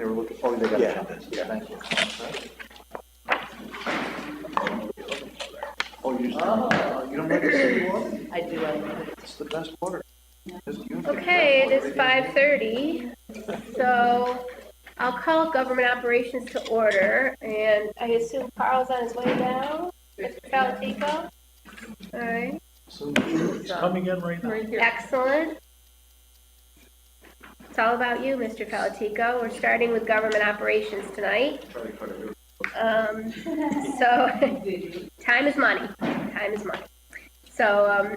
They were looking, oh, they got Yeah. it. Yeah, thank you. Oh, you don't like the city water? I do like it. It's the best water. Okay, it is 5:30, so I'll call government operations to order, and I assume Carl's on his way down, Mr. Falatico? All right, So he's coming in right now. Right here. excellent. It's all about you, Mr. Falatico. We're starting with government operations tonight. So, time is money. Time is money. So,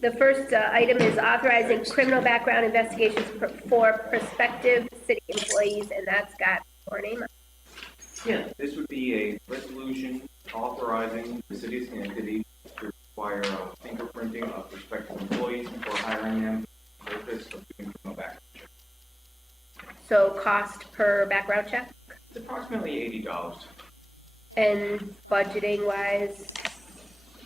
the first item is authorizing criminal background investigations for prospective city employees, and that's got your name on it. Yeah, this would be a resolution authorizing the city of Schenectady to require fingerprinting of prospective employees before hiring them for the purpose of doing criminal background check. So, cost per background check? It's approximately $80. And budgeting wise,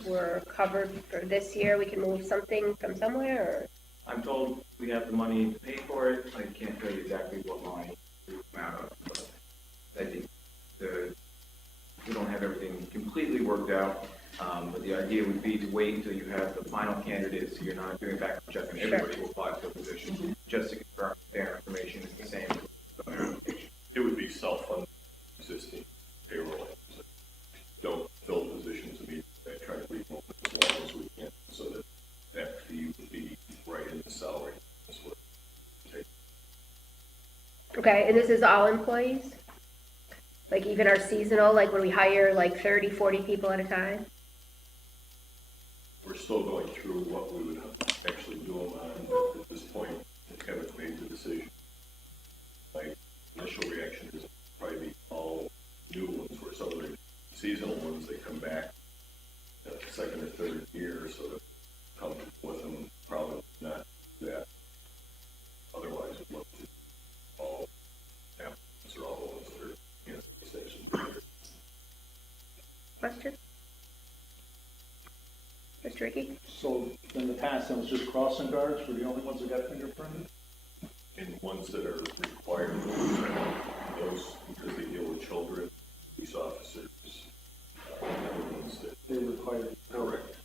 we're covered for this year. We can move something from somewhere, I'm told we have the money to pay for it. I can't tell you exactly what line we come out of, but I think we don't have everything completely worked out. But the idea would be to wait until you have the final candidates, so you're not doing a background check and everybody who applies to a position, just to confirm that their information is the same. It would be self-funded existing payroll. Don't fill positions immediately. I try to leave them open as long as we can, so that that fee would be right in the salary. That's what it would take. Okay, and this is all employees? Like even our seasonal, like when we hire like 30, 40 people at a time? We're still going through what we would actually do them on. At this point, Kevin made the decision. My initial reaction is probably be all new ones, or some of the seasonal ones that come back second or third year, so that we're comfortable with them. Probably not do that. Otherwise, we'd look to all applicants or all ones that are in the extension. Question? Mr. Ricky? So in the past, it was just crossing guards were the only ones that got fingerprinted? And ones that are required, those, because they deal with children, police officers, ones that They required. correct.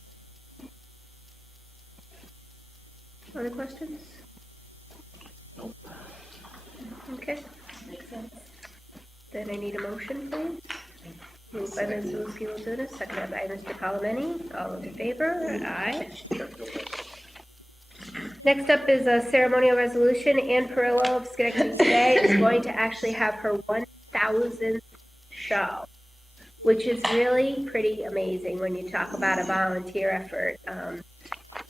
Other questions? Nope. Okay, Makes sense. then I need a motion, please. Moved by Ms. Lewis-Gilzunas, seconded by Mr. Palomeni. All those in favor? Aye. Next up is a ceremonial resolution. Ann Perillo of Schenectady today is going to actually have her 1,000th show, which is really pretty amazing when you talk about a volunteer effort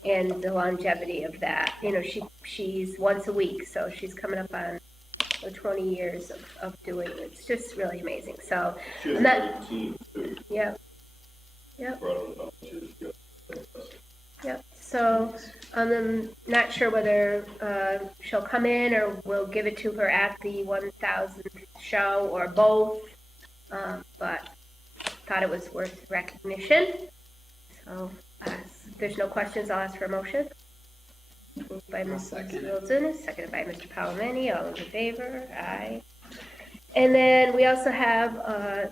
and the longevity of that. You know, she's once a week, so she's coming up on 20 years of doing it. It's just really amazing. So, She has and a that, great team, too. yeah, yeah. Brought on about two years ago. Yep, so I'm not sure whether she'll come in or we'll give it to her at the 1,000th show or both, but thought it was worth recognition. So if there's no questions, I'll ask for a motion. Moved by Ms. Lewis-Gilzunas, seconded by Mr. Palomeni. All those in favor? Aye. And then we also have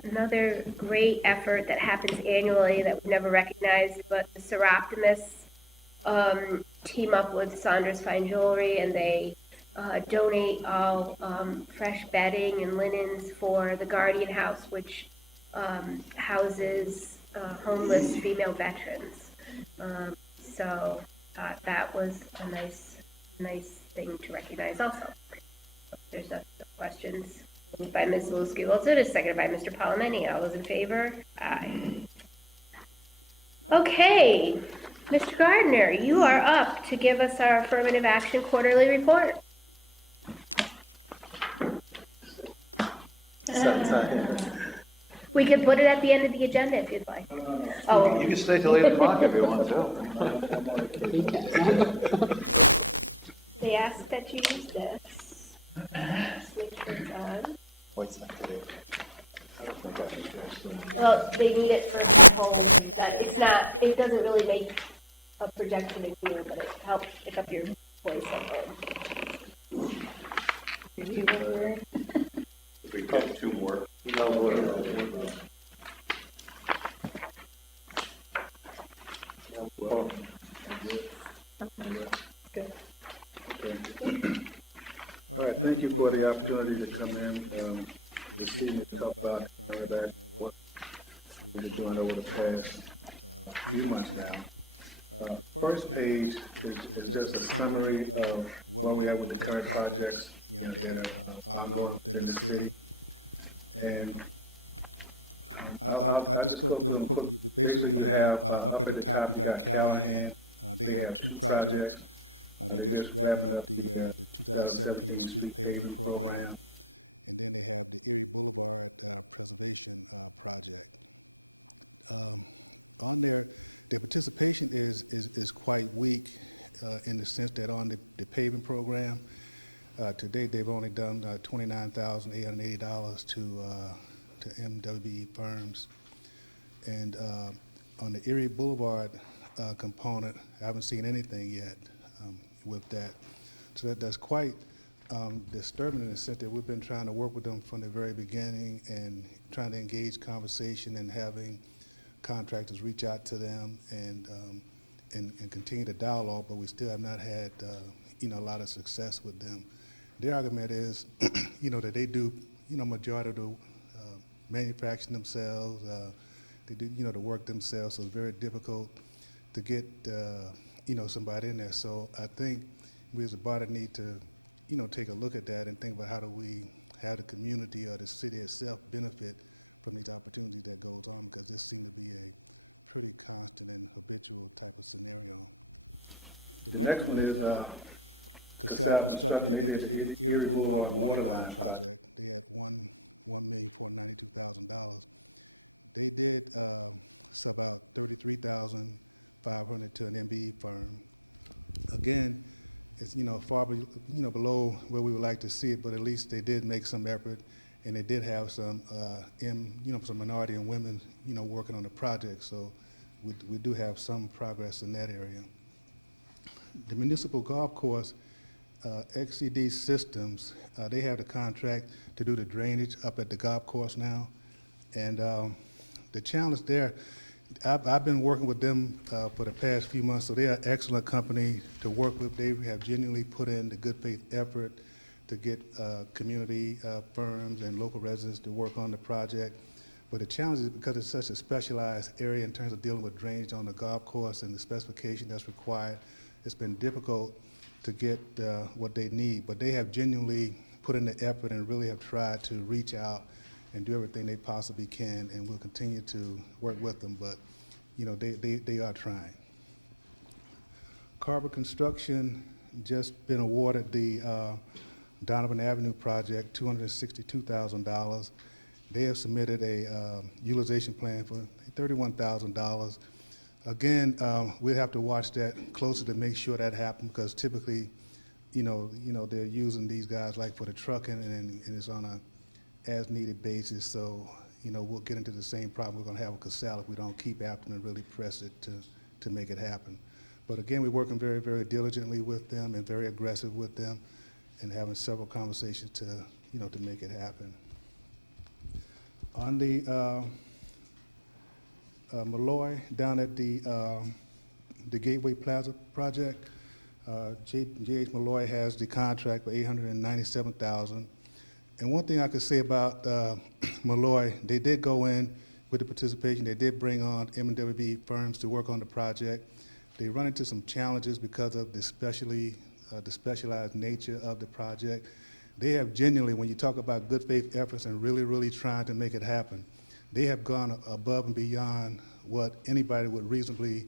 another great effort that happens annually that we've never recognized, but the Seroptimists team up with Saunders Fine Jewelry, and they donate all fresh bedding and linens for the Guardian House, which houses homeless female veterans. So that was a nice thing to recognize also. If there's no questions. Moved by Ms. Lewis-Gilzunas, seconded by Mr. Palomeni. All those in favor? Aye. Okay, Mr. Gardner, you are up to give us our affirmative action quarterly report. We could put it at the end of the agenda if you'd like. Oh, You can stay till 8 o'clock if you want to. they asked that you use this. Make sure it's on. What's that today? Well, they need it for the whole, it's not, it doesn't really make a projection in here, but it helps pick up your voice at home. get two more. No, whatever. Well, All right, thank you for the opportunity to come in this evening to talk about affirmative action and what we've been doing over the past few months now. The first page is just a summary of where we are with current projects, that are ongoing within the city. And I'll just go through them quickly. But basically, you have up at the top, you got Callahan. They have two projects. They're just wrapping up the 2017 street paving program, and then they have the Erie Boulevard preservation project. On their participation is quite weak in the sense that on the paving program, to date they've only done $29,880 to MWB firms, and on the Erie Boulevard component, I haven't seen anything yet with that. So that's quite disturbing in the sense that we've been trying to work with them from the very beginning and trying to engage conversation and having contractors reach out to them and continue the dialogue, but we still have not had a lot of success with them. Their argument is that they do majority of the manufacturing themselves, they do the work themselves, so it's very difficult to get somebody in there. So I think we as a body need to take a look at that and think about how do we have the community or the city itself benefit from these opportunities that goes on, because this seems to be a pretty constant and habitual type of scenario. The next one is Casal Construction. They did the Erie Boulevard Waterline project. They had $1,492,000. They did sub out $33,500 to an MBE firm. Again, it's far below where we would like to see it, but at least they did make some effort, and they did have some some minority and women working on the project. So we do have some progress in that area. The municipal golf course, XCD Systems, they have the contract to do the drainage up at the golf course now, and the challenge there, I've been working with them for the past few months, so they're an excellent company to work with. They have genuinely put in the good faith effort to get community firms and local residents to work on the project. But the challenge is because it's such a specialized area in terms of dealing with drainage on the golf course and the specification that's required, it's been difficult to get what they need. But they have genuinely put in the effort and really have tried to reach out and do everything they possibly can, and we'll continue to work with them, but they are trying. Carver Construction just been awarded the Donovan Avenue project, $262,000. They have submitted a utilization plan for $31,000. Again, we'll have to watch that closer to make sure that happens, because typically, they're using these guys like for the trucking, and it's on a as-needed basis. So, we'll get into the same problem we're going to have with Casal if we don't keep after them and really press it to make it happen. But again, we're working very, very diligently with them and very aggressive with them, and having several conversations to make it happen. On the Malloy down at the Gateway Plaza project, J.H. Malloy has the contract for $897,000. And one thing I could say about Malloy, they did go in with the participation. They did bring on M&WB firms to work on the project. They run into some challenges because of the specialized nature of the project. They have genuinely, when you talk about good faith efforts and really, really trying to make it happen, they have gone above and beyond what anybody would reasonably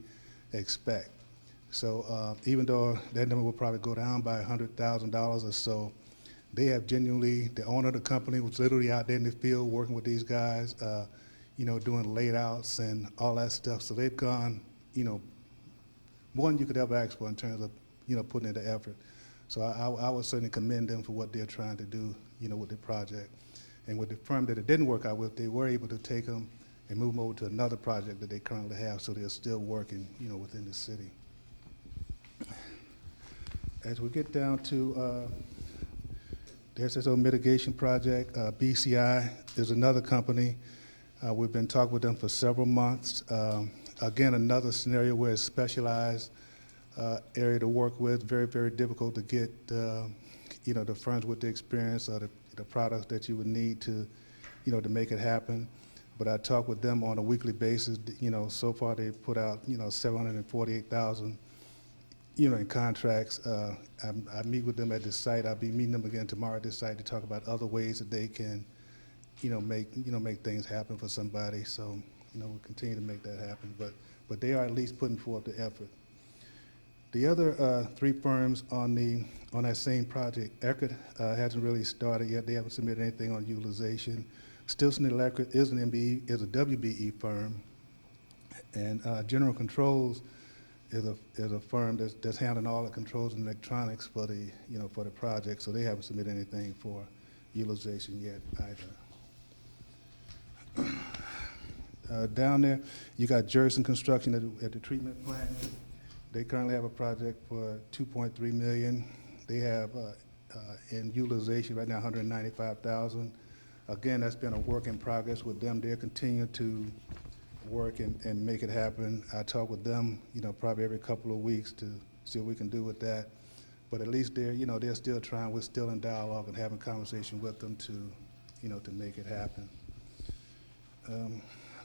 expect. So even though that number will probably go down by $100,000 or so, they have genuinely, the owner of the company was literally out there in the field working with these guys, doing laid-outs and all that stuff. So they've gone, more than you could ever ask for in terms of, putting in the effort. So I would certainly commend them for what they're trying to do, with the project. And with the firm that it didn't work out with, they were able to take them and move them over to another project that they currently have, so they're still working, within the city. As we get down to The SSO mitigation project, BCI is another company. We've been talking with them for several months. Again, another scenario where it's specialized area to work with, very, very difficult to get, the firms with the experience or the products that you would need to, to make it happen. But I talk with them on a weekly basis. So far they've put out, 748,000, in contracts. I meet with them at this site. I'll be meeting them again tomorrow at this site to talk about other ways that they can, make things happen for somebody. So, we'll continue to make that happen. But they are at least putting forth the effort. The other three firms on that same project, Eckert hasn't really started yet. They haven't submitted anything on utilization. Stilson Electric is an MBE, is a WBE firm, and General Controls is a firm that's handling all the controls and electronics for the for the project. So they haven't submitted anything for utilization yet either. Down there, you got Jerson Construction at the treatment plant. They currently have a project for $2.3 million. They have in utilization right now 195,000. Again, that's been a work in progress with them. They're continuing to work and make it happen. I talk with them, probably every couple of weeks to see what we can do with that. But at least they're still trying. We're still in dialogue and having conversation with them to, to make it happen.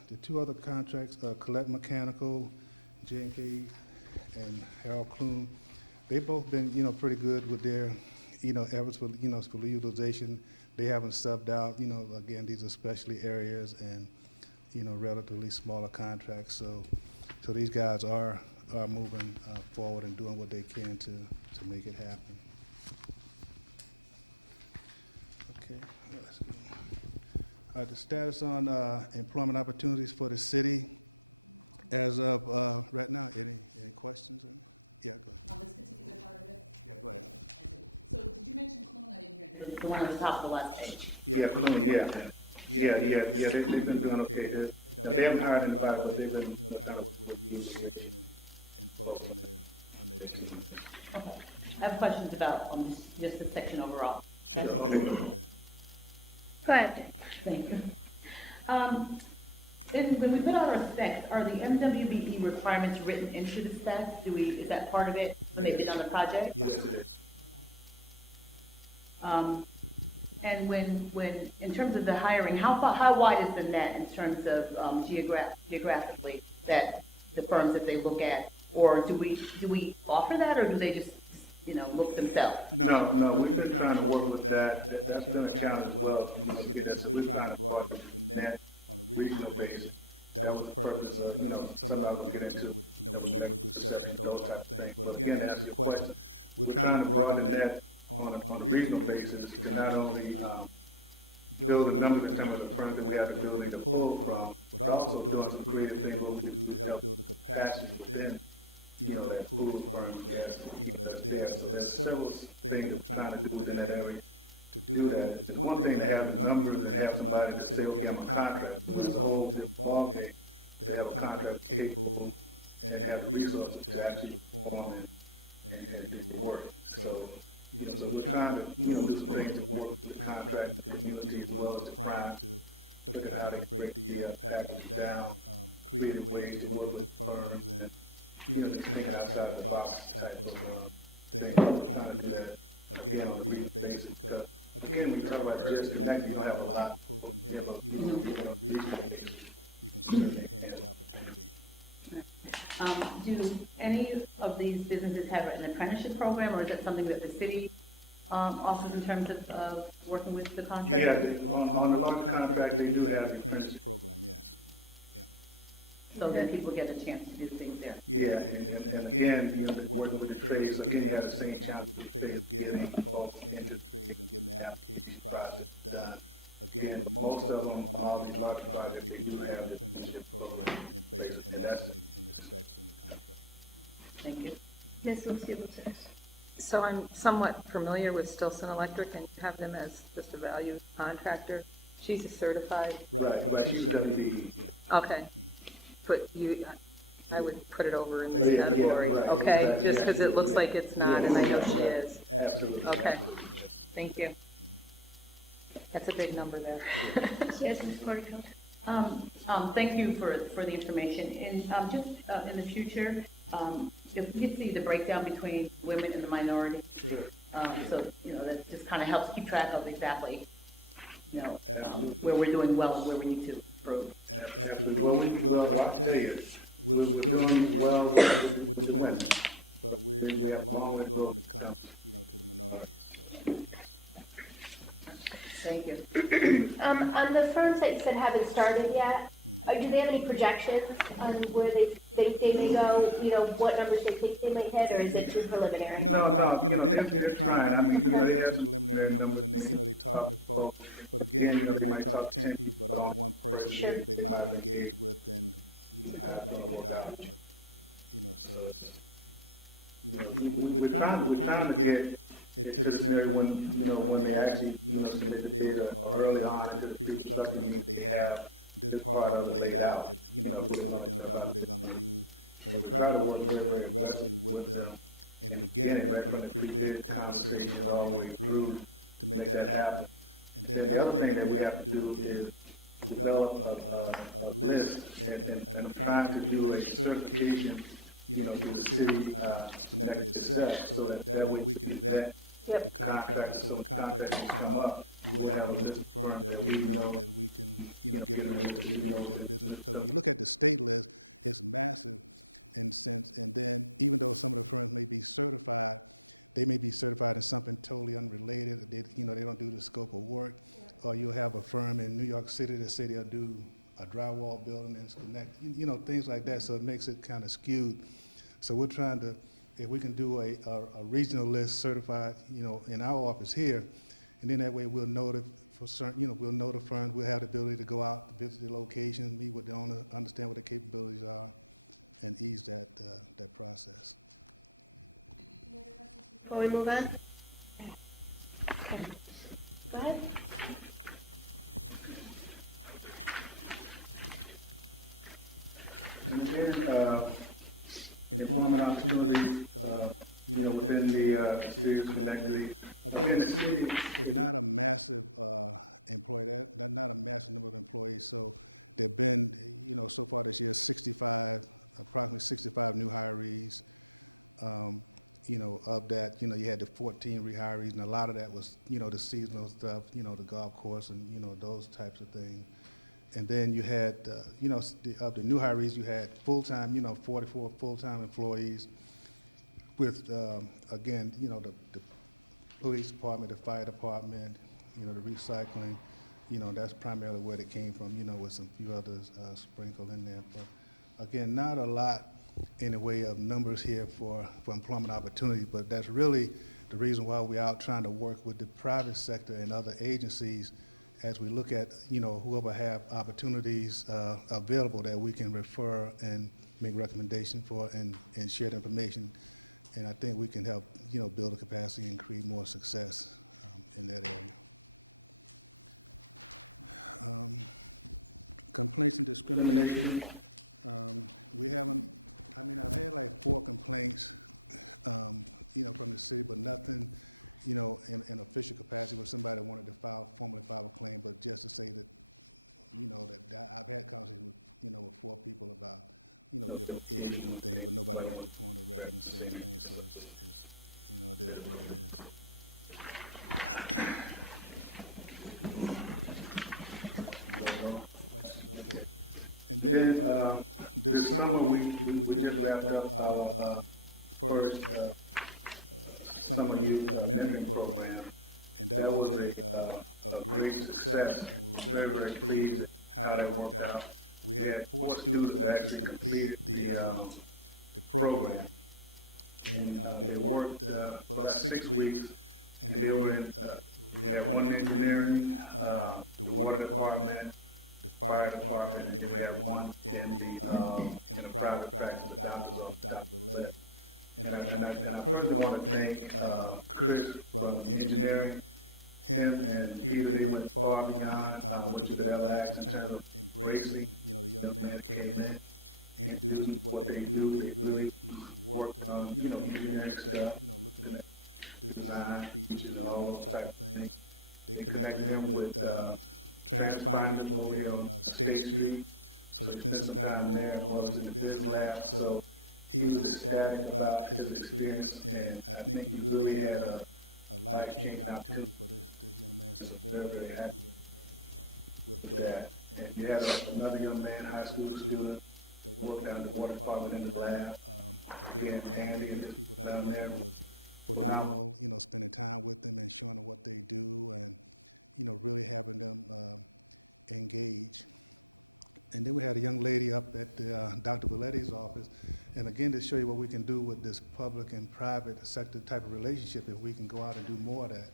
The two other contracts, Collect Mechanical, J&K, and Harold Kloon, they've both been, pretty good with their, efforts for, for utilization. They haven't subbed out, again, these are specialty areas and, relatively smaller contracts. So these guys are moving forward and doing what they can to make it happen. Okay, let's go. All right, the status on employment opportunities for the city as of right now. Any questions? Yeah, go ahead. On this particular part of it? Yeah, go ahead. So did you mention Clune? I didn't hear the one on the top of the last page. Yeah, Kloon, yeah. They've been doing okay. They haven't hired anybody, but they've been, trying to work with the utilization and folks on their team. Yes. Okay. I have questions about just the section overall. Sure. Okay. Go ahead. Okay. Go ahead. Thank you. When we put out our specs, are the MWBE requirements written into the specs? Is that part of it when they Yes. bid on the project? Yes, it is. And when in terms of the hiring, how wide is the net in terms of geographically that the firms that they look at, or do we offer that, or do they just look themselves? No, we've been trying to work with that. That's been a challenge as well, to get that. So we're trying to broaden the net on a regional basis. That was the purpose of, some of them will get into with, with network reception and those type of things. But again, to answer your question, we're trying to broaden the net on a regional basis to not only build a number of firms that we have the ability to pull from, but also doing some creative things what we can do to help build the capacity within, that pool of firms that's, that's there. So there's several things that we're trying to do within that area to do that. It's one thing to have numbers and have somebody to say, okay, I'm a contractor, but it's a whole different ballgame to have a contractor capable and have the resources to actually perform and do the work. So, so we're trying to, do some things to work with the contract and the community as well as the primes to look at how they can break the packages down, creative ways to work with the firms and, just thinking outside of the box type of thing. But we're trying to do that, again, on a regional basis because, again, when we talk about just connecting, you don't have a lot to pull from here, but, when you get on a regional basis, you can certainly enhance the opportunity. Do any of these businesses have an apprenticeship program, or is that something that the city offers in terms of working with the contractor? Yeah, on a larger contract, they do have the apprenticeship program, yes. Yeah. So that people get a chance to do things there? Yeah, and again, working with the trades, so again, you have the same challenge with the trade of getting folks into the trades and getting the application process done. Again, but most of them on all these larger projects, they do have the apprenticeship program in place, and that's in the specs in the contract. Thank you. Ms. Lucio. So I'm somewhat familiar with Stilson Electric and have them as just a valued contractor. She's a certified. Right, she's WBE, yeah. Okay. But I would put it over in Oh, the yeah, category. right, Okay, exactly, just because it looks yeah. like it's not, and I know she Right. is. Absolutely, Okay. absolutely, yes. Thank you. That's a big number there. Yes, Ms. Porterfield. Thank you for the information. And just in the future, if we could see the breakdown between women and the minority. Sure. So, that just kind of helps keep track of exactly, Absolutely. where we're doing well and where we need to improve. Absolutely. Well, I can tell you, we're doing well with the women, but we have a long way to go when it comes, to the minorities. So that's, Thank you. On the firms that you said haven't started yet, do they have any projections on where they think they may go? What numbers they think they might hit, or is it too preliminary? No, they're trying. I mean, they have some preliminary numbers, and they talking to folks. But again, they might talk to 10 people, but only one person they might have engaged with, and how it's going to work out. But so it's we're trying to get it to the scenario when they actually submit the bid or early on into the pre-construction, meaning that they have this part of it laid out. Who they're going to identify, who they're going to use, and we try to work very, very aggressively with them in the beginning, right from the pre-bid conversations all the way through to make that happen. And then the other thing that we have to do is develop a list, and I'm trying to do a certification, through the city, Schenectady itself, so that way we can vet the contractors. So when the contractors come up, you will have a list of firms that we know that we can, get in a list that we know is in business. Because when you look at the state list, it's massive in a sense. And then even though some of the firms may be certified, they may be certified in something totally unrelated. They don't do the scope of work. Or you'll have a firm in New York City that say they'll do a drywall building and connect, things like that. So it makes it kind of skewed. So we're trying to, if we can do a regional list certified, in our office here, and then that way we'll know for certain, we'll know the firms. We'll have the ability to go out, visit the locations, meet with the owner, understand what the capabilities are, and ease that process. Before we move on? Okay. Go ahead. And then, employment opportunities, within the city of Schenectady. Again, the city is not a massive employee, not a massive number of employees. So there've been, so far this year, approximately 65 new hirees. Of that, you had the 14 rehirees, and a lot of that was, the seasonal stuff, the golf course and, those types of things. And then you had, of the new hirees, you had full-time, 44 full-time employees with, again, the police department, the fire department, the recycling, that's primarily where it came from, with some few others sprinkled in there. But again, not a lot in the way of numbers here for employment opportunities, but that's really the reason why we're out trying to work with the private sector and other agencies as we look at, whoever have opportunities available that we can refer and make recommendations for and share the information. And I think we can help, build a capacity and create more success in that area. Complaints and discrimination. We haven't, I've had like 4 complaints, from the city, but nothing, in official capacity where somebody wanted to formally file a claim, but just to say that, that I've had conversations with, with 4 people about, different issues and things, but nobody wants to come on the record and say anything, so it's it is what it is. No questions? Okay. And then this summer we just wrapped up our first summer youth mentoring program, and that was a great success, and we were very, very pleased at how that worked out. We had 4 students that actually completed the program, and they worked for about 6 weeks, and they were in, we had 1 in engineering, the water department, the fire department, and then we had 1 in a private practice, a doctor's office, Dr. Belletti. And I personally want to thank Chris from engineering. Him and Peter, they went far beyond what you could ever ask in terms of embracing, the young man that came in, introducing them to what they do. They really worked on, engineering stuff, looking at design features and all those type of things. They connected him with TransFinders over here on State Street. So he spent some time there as well as in the Biz Lab. So he was ecstatic about his experience, and I think he really had a life-changing opportunity for this young man. So we're very, very happy with that. And we had another young man, high school student, that worked down in the water department in the lab. Again, Andy and his people down there was phenomenal, you know, spending time with them and showing them what they do and, you know, really having them engage. And then we had a young lady up at Dr. Belletti's office, and again, to show you what we can do with this public and private sector type of relationship if we can go out and do more of that.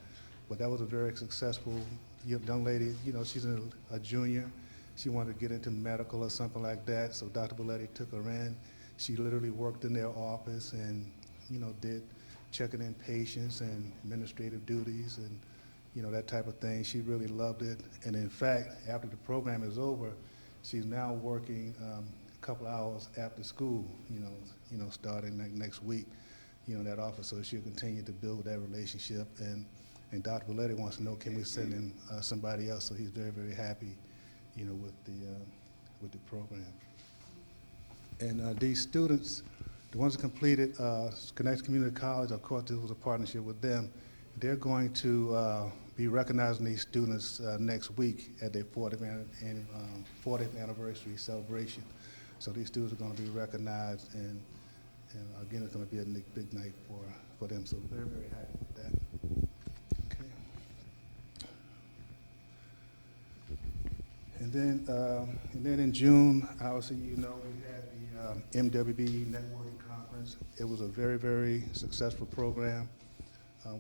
But that was a very successful young lady. You know, she's a junior. She wanted to get into medical or something like that, so Dr. Belletti took her in. She literally worked in their office and, you know, did checking in patients and administrative duties and, you know, that type of thing. She really loved it. And in fact, after the program is over, she's now working a couple hours after school, you know, starting next week, you know, in that office. So she'll continue to build that relationship. And Dr. Belletti wants to know, can we send in somebody else? So he's very, very happy, you know, with the program. And these students, the ones that completed Schenectady Community College, of course, this was a partnership with them. They're going to be recognizing these students next week at their 40th anniversary celebration. So these students are going to be recognized, and again, it's going to be a big night for them. So very, very happy with that. Okay. And then in June, obviously, you know, we had the MWB Networking Conference. It was a very, very successful program.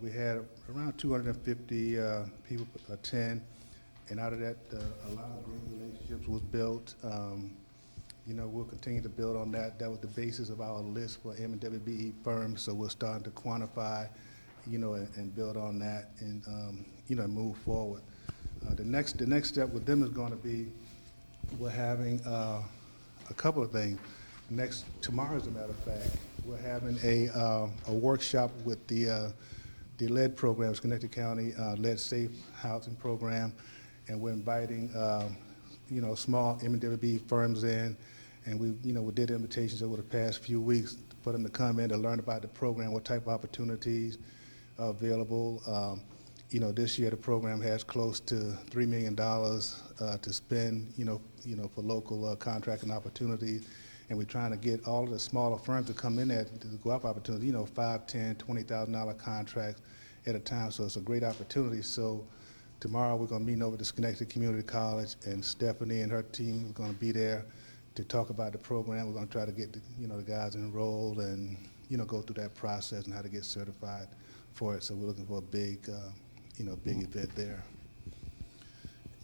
We had around 250 people attend, and out of that, a lot of great relationships was built. You know, we'll continue to build on that. That was the basis of our list for MWBE firms, so we're starting to quantify, you know, and build on that and, you know, move forward. The next step with them is going to be, we're having a couple of things. Tomorrow, as a matter of fact, we're having a workshop with the lead program, Schenectady County Lead Safe Housing Program, and we're inviting, you know, small MWB firms in, and we did invitations over the past few weeks for them to come in to learn about the program, what type of opportunities are available. You know, this year the program has close to $3 million to spend, you know, for local contracting opportunities. And we're trying to get all of the smaller firms to come in there to go up opportunities, you know, $5,000, $10,000, $20,000 contracts at a time. So it's a great opportunity. So tomorrow we're going to meet over at the Schenectady Community College, and Stephanie and her team are going to be there to talk about the program. We're going to try to get the guys enrolled and, you know, go through that process and how to get certified for it. So we're looking for a big, big event there.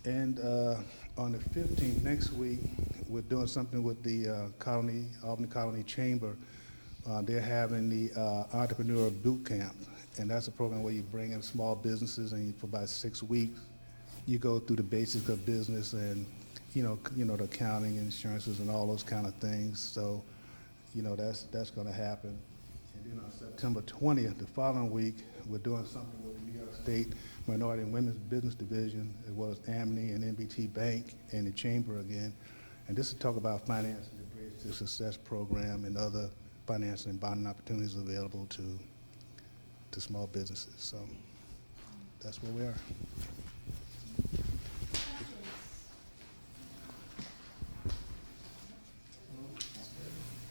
And on the 15th, next week, we're doing something with the Albany Colony Chamber. They're having the Entrepreneur Boot Camp, and that's a program where you bring in small businesses, and for about 6 weeks, you go through the basics of business and, you know, the accounting, insurances, and all those kind of things. So, you know, that's going to happen. And then on September 20th, the following week, we're doing something with the New York State Minority and Women's Business Division, as well as AMNI and NBT Bank and the Chamber again. And this is to talk about financing the Bridge to Success program and other financing and bonding opportunities available to small businesses. So that's where we are.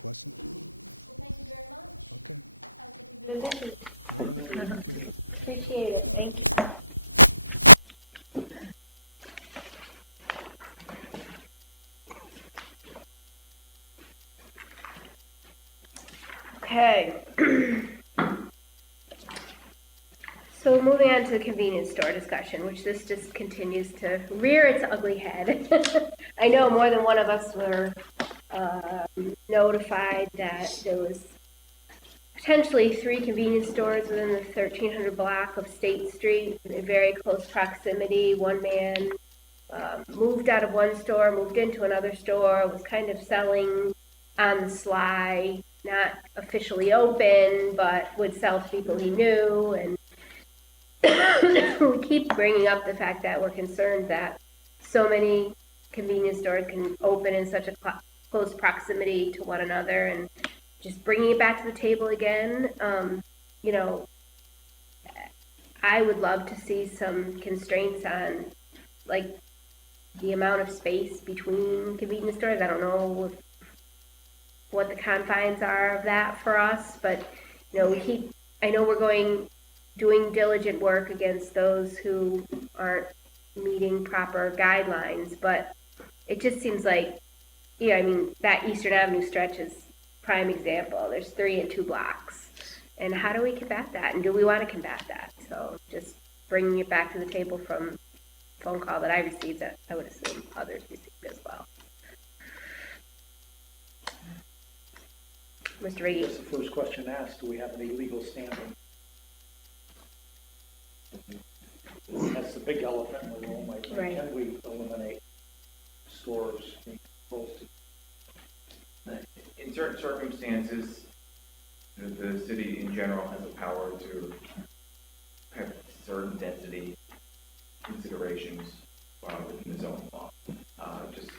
Questions? Well, thank you very much. Okay. Sounds like you've been busy. All right. Okay. Appreciate it. Thank you. Okay. So moving on to the convenience store discussion, which this just continues to rear its ugly head. I know more than one of us were notified that there was potentially 3 convenience stores within the 1300 block of State Street in very close proximity. One man moved out of one store, moved into another store, was kind of selling on the sly, not officially open, but would sell to people he knew, and we keep bringing up the fact that we're concerned that so many convenience stores can open in such a close proximity to one another, and just bringing it back to the table again, you know, I would love to see some constraints on, like, the amount of space between convenience stores. I don't know what the confines are of that for us, but, you know, I know we're doing diligent work against those who aren't meeting proper guidelines, but it just seems like, yeah, I mean, that Eastern Avenue stretch is prime example. There's 3 and 2 blocks. And how do we combat that? And do we want to combat that? So just bringing it back to the table from phone call that I received, that I would assume others received as well. Mr. I Reedy? guess the first question asked, do we have any legal standing? That's the big elephant in the room. Like, Right. can we eliminate stores being close to? In certain circumstances, the city in general has the power to have certain density considerations within the zoning law. Just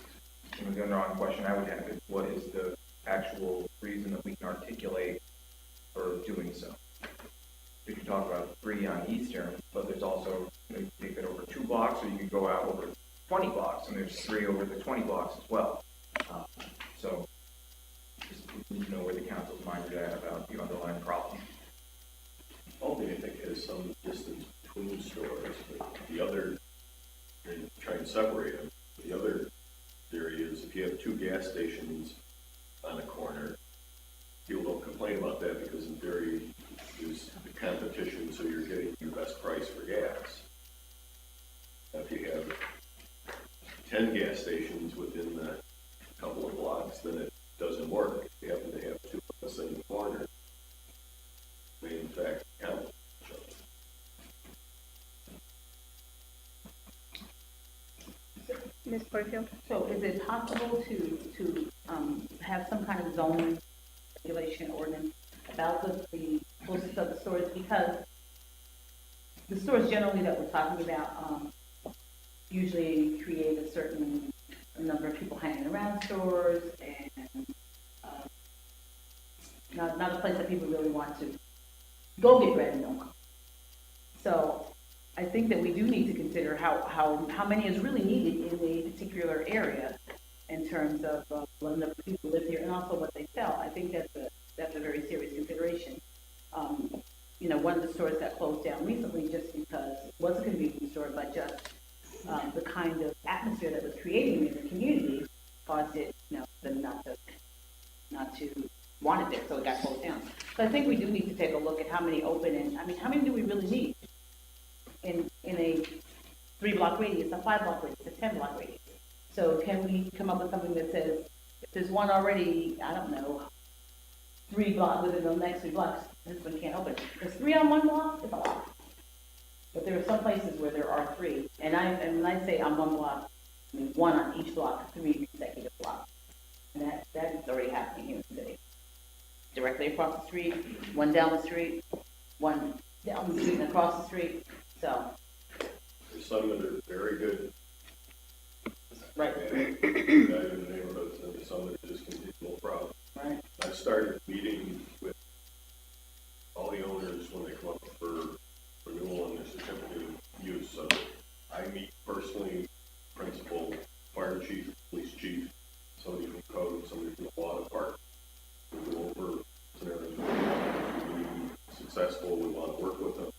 the underlying question I would have is, what is the actual reason that we can articulate for doing so? We can talk about 3 on Eastern, but there's also, you can take it over 2 blocks, or you can go out over 20 blocks, and there's 3 over the 20 blocks as well. So just need to know where the council's mind is at about the underlying problem. Albany, I think, has some distance between stores, but the other, and try and separate them. The other theory is if you have 2 gas stations on a corner, people don't complain about that because in theory, there's the competition, so you're getting your best price for gas. Now, if you have 10 gas stations within a couple of blocks, then it doesn't work. If you happen to have 2 on the same corner, they in fact count. Ms. Porterfield? So is it possible to have some kind of zone regulation ordinance about the closest of the stores? Because the stores generally that we're talking about usually create a certain number of people hanging around stores, and not a place that people really want to go get bread and milk. So I think that we do need to consider how many is really needed in a particular area in terms of the number of people who live here and also what they sell. I think that's a very serious consideration. You know, one of the stores got closed down recently just because it was a convenience store, but just the kind of atmosphere that was creating in the community caused it, you know, them not to want it there, so it got closed down. So I think we do need to take a look at how many open, and I mean, how many do we really need in a 3-block radius, a 5-block radius, a 10-block radius? So can we come up with something that says, if there's one already, I don't know, 3 blocks within the next 3 blocks, this one can't open. There's 3 on one block, it's a lot. But there are some places where there are 3, and when I say on one block, I mean 1 on each block, 3 consecutive blocks. And that is already happening here in the city. Directly across the street, 1 down the street, 1 down the street and across the street, so. There's some that are very good. Right. And in the neighborhoods, and there's some that are just continual problem. Right. I've started meeting with all the owners when they come up for renewal and their certificate of use. So I meet personally, principal, fire chief, police chief, somebody from code, somebody from the law department. We go over scenarios. We want to be successful. We want to work with them,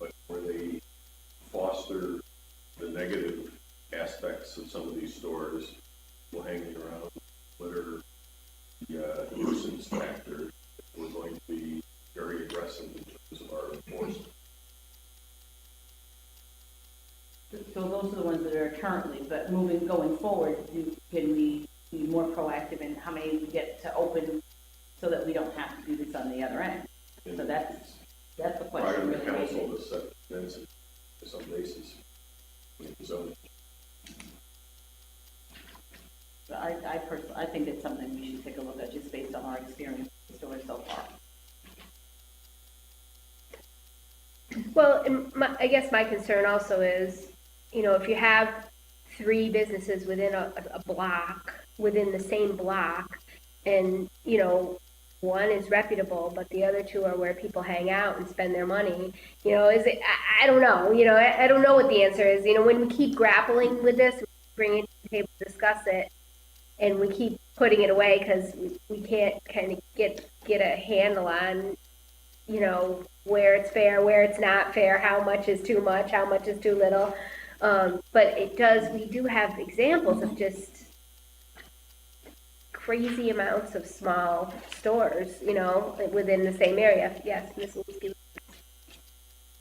but where they foster the negative aspects of some of these stores, will hanging around, litter, the nuisance factor, we're going to be very aggressive in terms of our enforcement. So those are the ones that are currently, but going forward, can we be more proactive in how many we get to open so that we don't have to do this on the other end? So that's the question. Prior to really council raising. to set density to some basis. So So I personally, I think it's something we should take a look at just based on our experience with the story so far. Well, and I guess my concern also is, if you have three businesses within a block, within the same block, and, one is reputable, but the other two are where people hang out and spend their money, is it, I don't know, I don't know what the answer is. When we keep grappling with this, bring it to the table, discuss it, and we keep putting it away because we can't kind of get a handle on, where it's fair, where it's not fair, how much is too much, how much is too little. But we do have examples of just crazy amounts of small stores, within the same area. Yes, Ms. Lewski.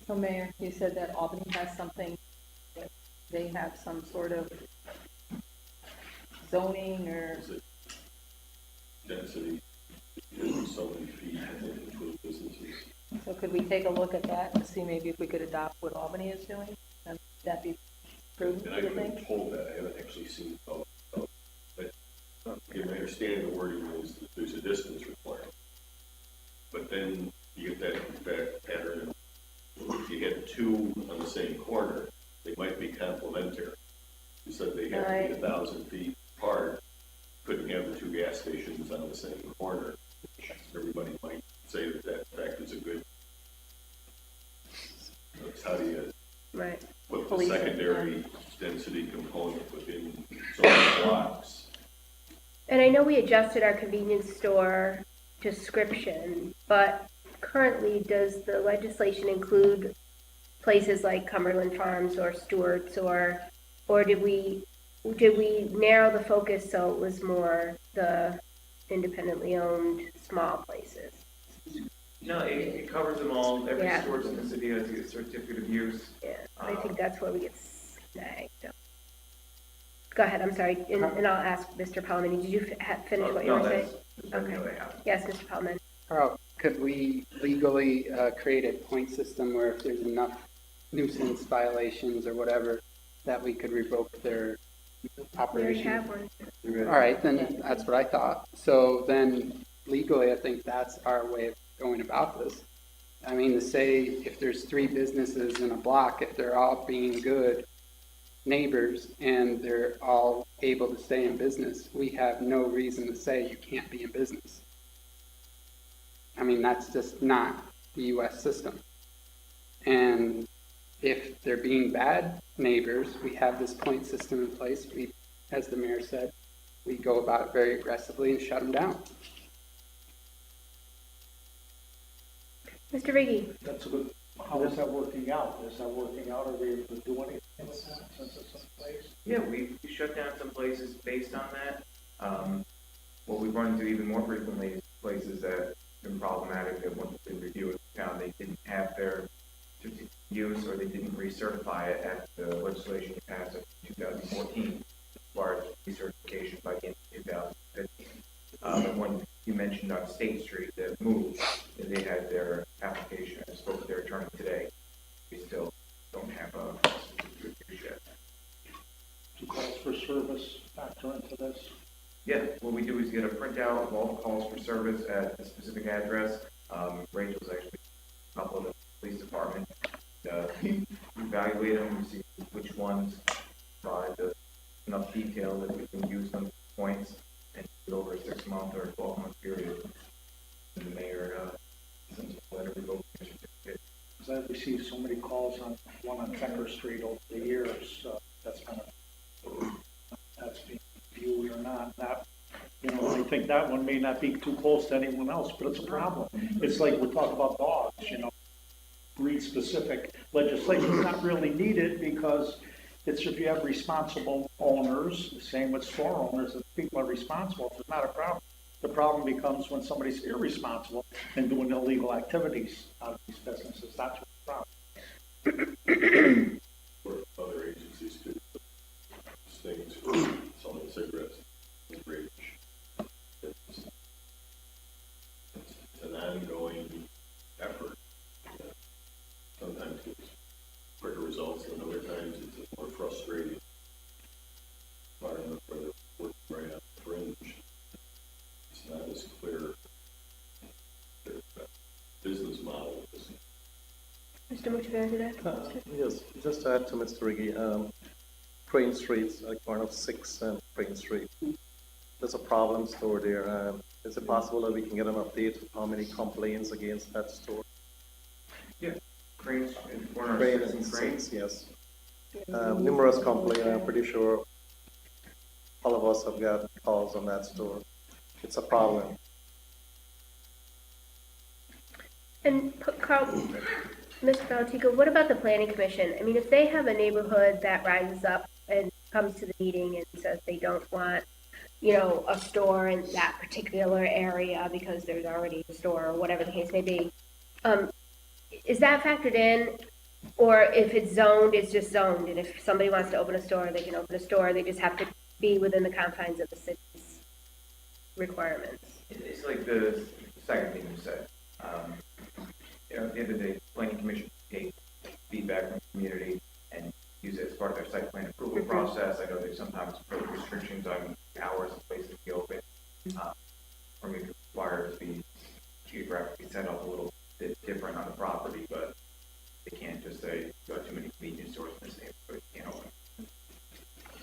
So Mayor, you said that Albany has something, that they have some sort of zoning or, Is it density, so many feet between businesses? so could we take a look at that and see maybe if we could adopt what Albany is doing? And would that be prudent, And I do you haven't think? been told that, I haven't actually seen it, but again, my understanding the wording is that there's a distance requirement. But then you get that pattern, if you had two on the same corner, they might be complementary. You said they have to be 1,000 feet apart, couldn't have the two gas stations on the same corner. Everybody might say that in fact is a good, that's how do you Right. put the Police it, secondary density component within so many blocks? And I know we adjusted our convenience store description, but currently, does the legislation include places like Cumberland Farms or Stewart's, or did we narrow the focus so it was more the independently owned small places? No, it covers them all. Every Yeah. store in the city has a certificate of use. Yeah, I think that's where we get snagged. Go ahead, I'm sorry, and I'll ask Mr. Palomini, did you finish what you were saying? Exactly what I have. Yes, Mr. Palomini. Carl, could we legally create a point system where if there's enough nuisance violations or whatever, that we could revoke their We already operation? have one. All right, then that's what I thought. So then legally, I think that's our way of going about this. I mean, to say if there's three businesses in a block, if they're all being good neighbors and they're all able to stay in business, we have no reason to say you can't be in business. I mean, that's just not the US system. And if they're being bad neighbors, we have this point system in place. We, as the mayor said, we go about it very aggressively and shut them down. Mr. Riggi? That's a good, how is that working out? Is that working out? Are we able to do anything with that since it's in place? Yeah, we shut down some places based on that. What we've run into even more frequently is places that have been problematic, that once they review it, found they didn't have their certificate of use or they didn't recertify it at the legislation passed in 2014, required recertification by the end of 2015. And when you mentioned on State Street that moved, they had their application. I spoke to their attorney today. We still don't have a certificate of use yet. Do calls for service factor into this? Yeah, what we do is get a printout of all the calls for service at a specific address. Rachel's actually a couple of the police department. Evaluate them, see which ones provide enough detail that we can use them points and do it over a 6-month or a 12-month period. And the mayor sends a letter revoking the certificate. Because I've received so many calls on one on Checker Street over the years, that's kind of, that's being viewed or not. I think that one may not be too close to anyone else, but it's a problem. It's like we talk about dogs, breed-specific legislation is not really needed because it's if you have responsible owners, same with store owners, if people are responsible, it's not a problem. The problem becomes when somebody's irresponsible and doing illegal activities out of these businesses. That's what the problem. Or other agencies could put things for selling cigarettes with rage. It's an ongoing effort. Sometimes gets quicker results, and other times it's a more frustrating environment where they're working right on the fringe. It's not as clear their business model is. Mr. Mucciarone? Yes, just to add to Mr. Riggi, Crane Street, corner of 6th and Crane Street. There's a problem store there. Is it possible that we can get an update of how many complaints against that store? Yeah, Cranes, corner Crane of 6th and and Crane. 6, yes. Numerous complaints. I'm pretty sure all of us have gotten calls on that store. It's a problem. And Carl, Mr. Valentico, what about the planning commission? I mean, if they have a neighborhood that rises up and comes to the meeting and says they don't want, a store in that particular area because there's already a store or whatever the case may be, is that factored in? Or if it's zoned, it's just zoned, and if somebody wants to open a store, they can open a store, they just have to be within the confines of the city's requirements? It's like the second thing you said. At the end of the day, planning commission take feedback from the community and use it as part of their site plan approval process. I know there's sometimes put restrictions on hours and places to be open, or maybe require it to be geographically set up a little bit different on the property, but they can't just say, you got too many convenience stores in this neighborhood, you can't open.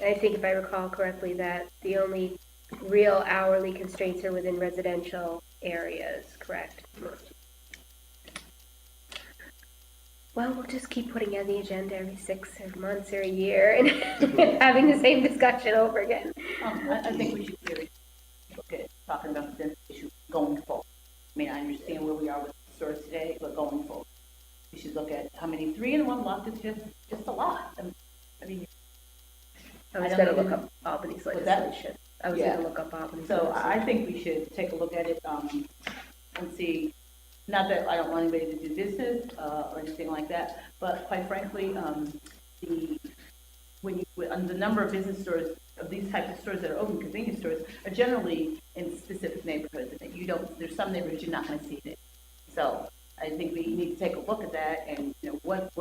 I think if I recall correctly, that the only real hourly constraints are within residential areas, correct? Well, we'll just keep putting it on the agenda every 6 months or a year and having the same discussion over again. I think we should really look at talking about this issue going forward. I mean, I understand where we are with the stores today, but going forward, we should look at how many 3-in-1 lots is just a lot. I mean, I was I gonna don't look even- up Albany's What's that? legislation. I was Yeah. gonna look up Albany's so legislation. I think we should take a look at it and see. Not that I don't want anybody to do business or anything like that, but quite frankly, the number of business stores of these types of stores that are open, convenience stores, are generally in specific neighborhoods. And there's some neighborhoods you're not going to see it. So I think we need to take a look at that and what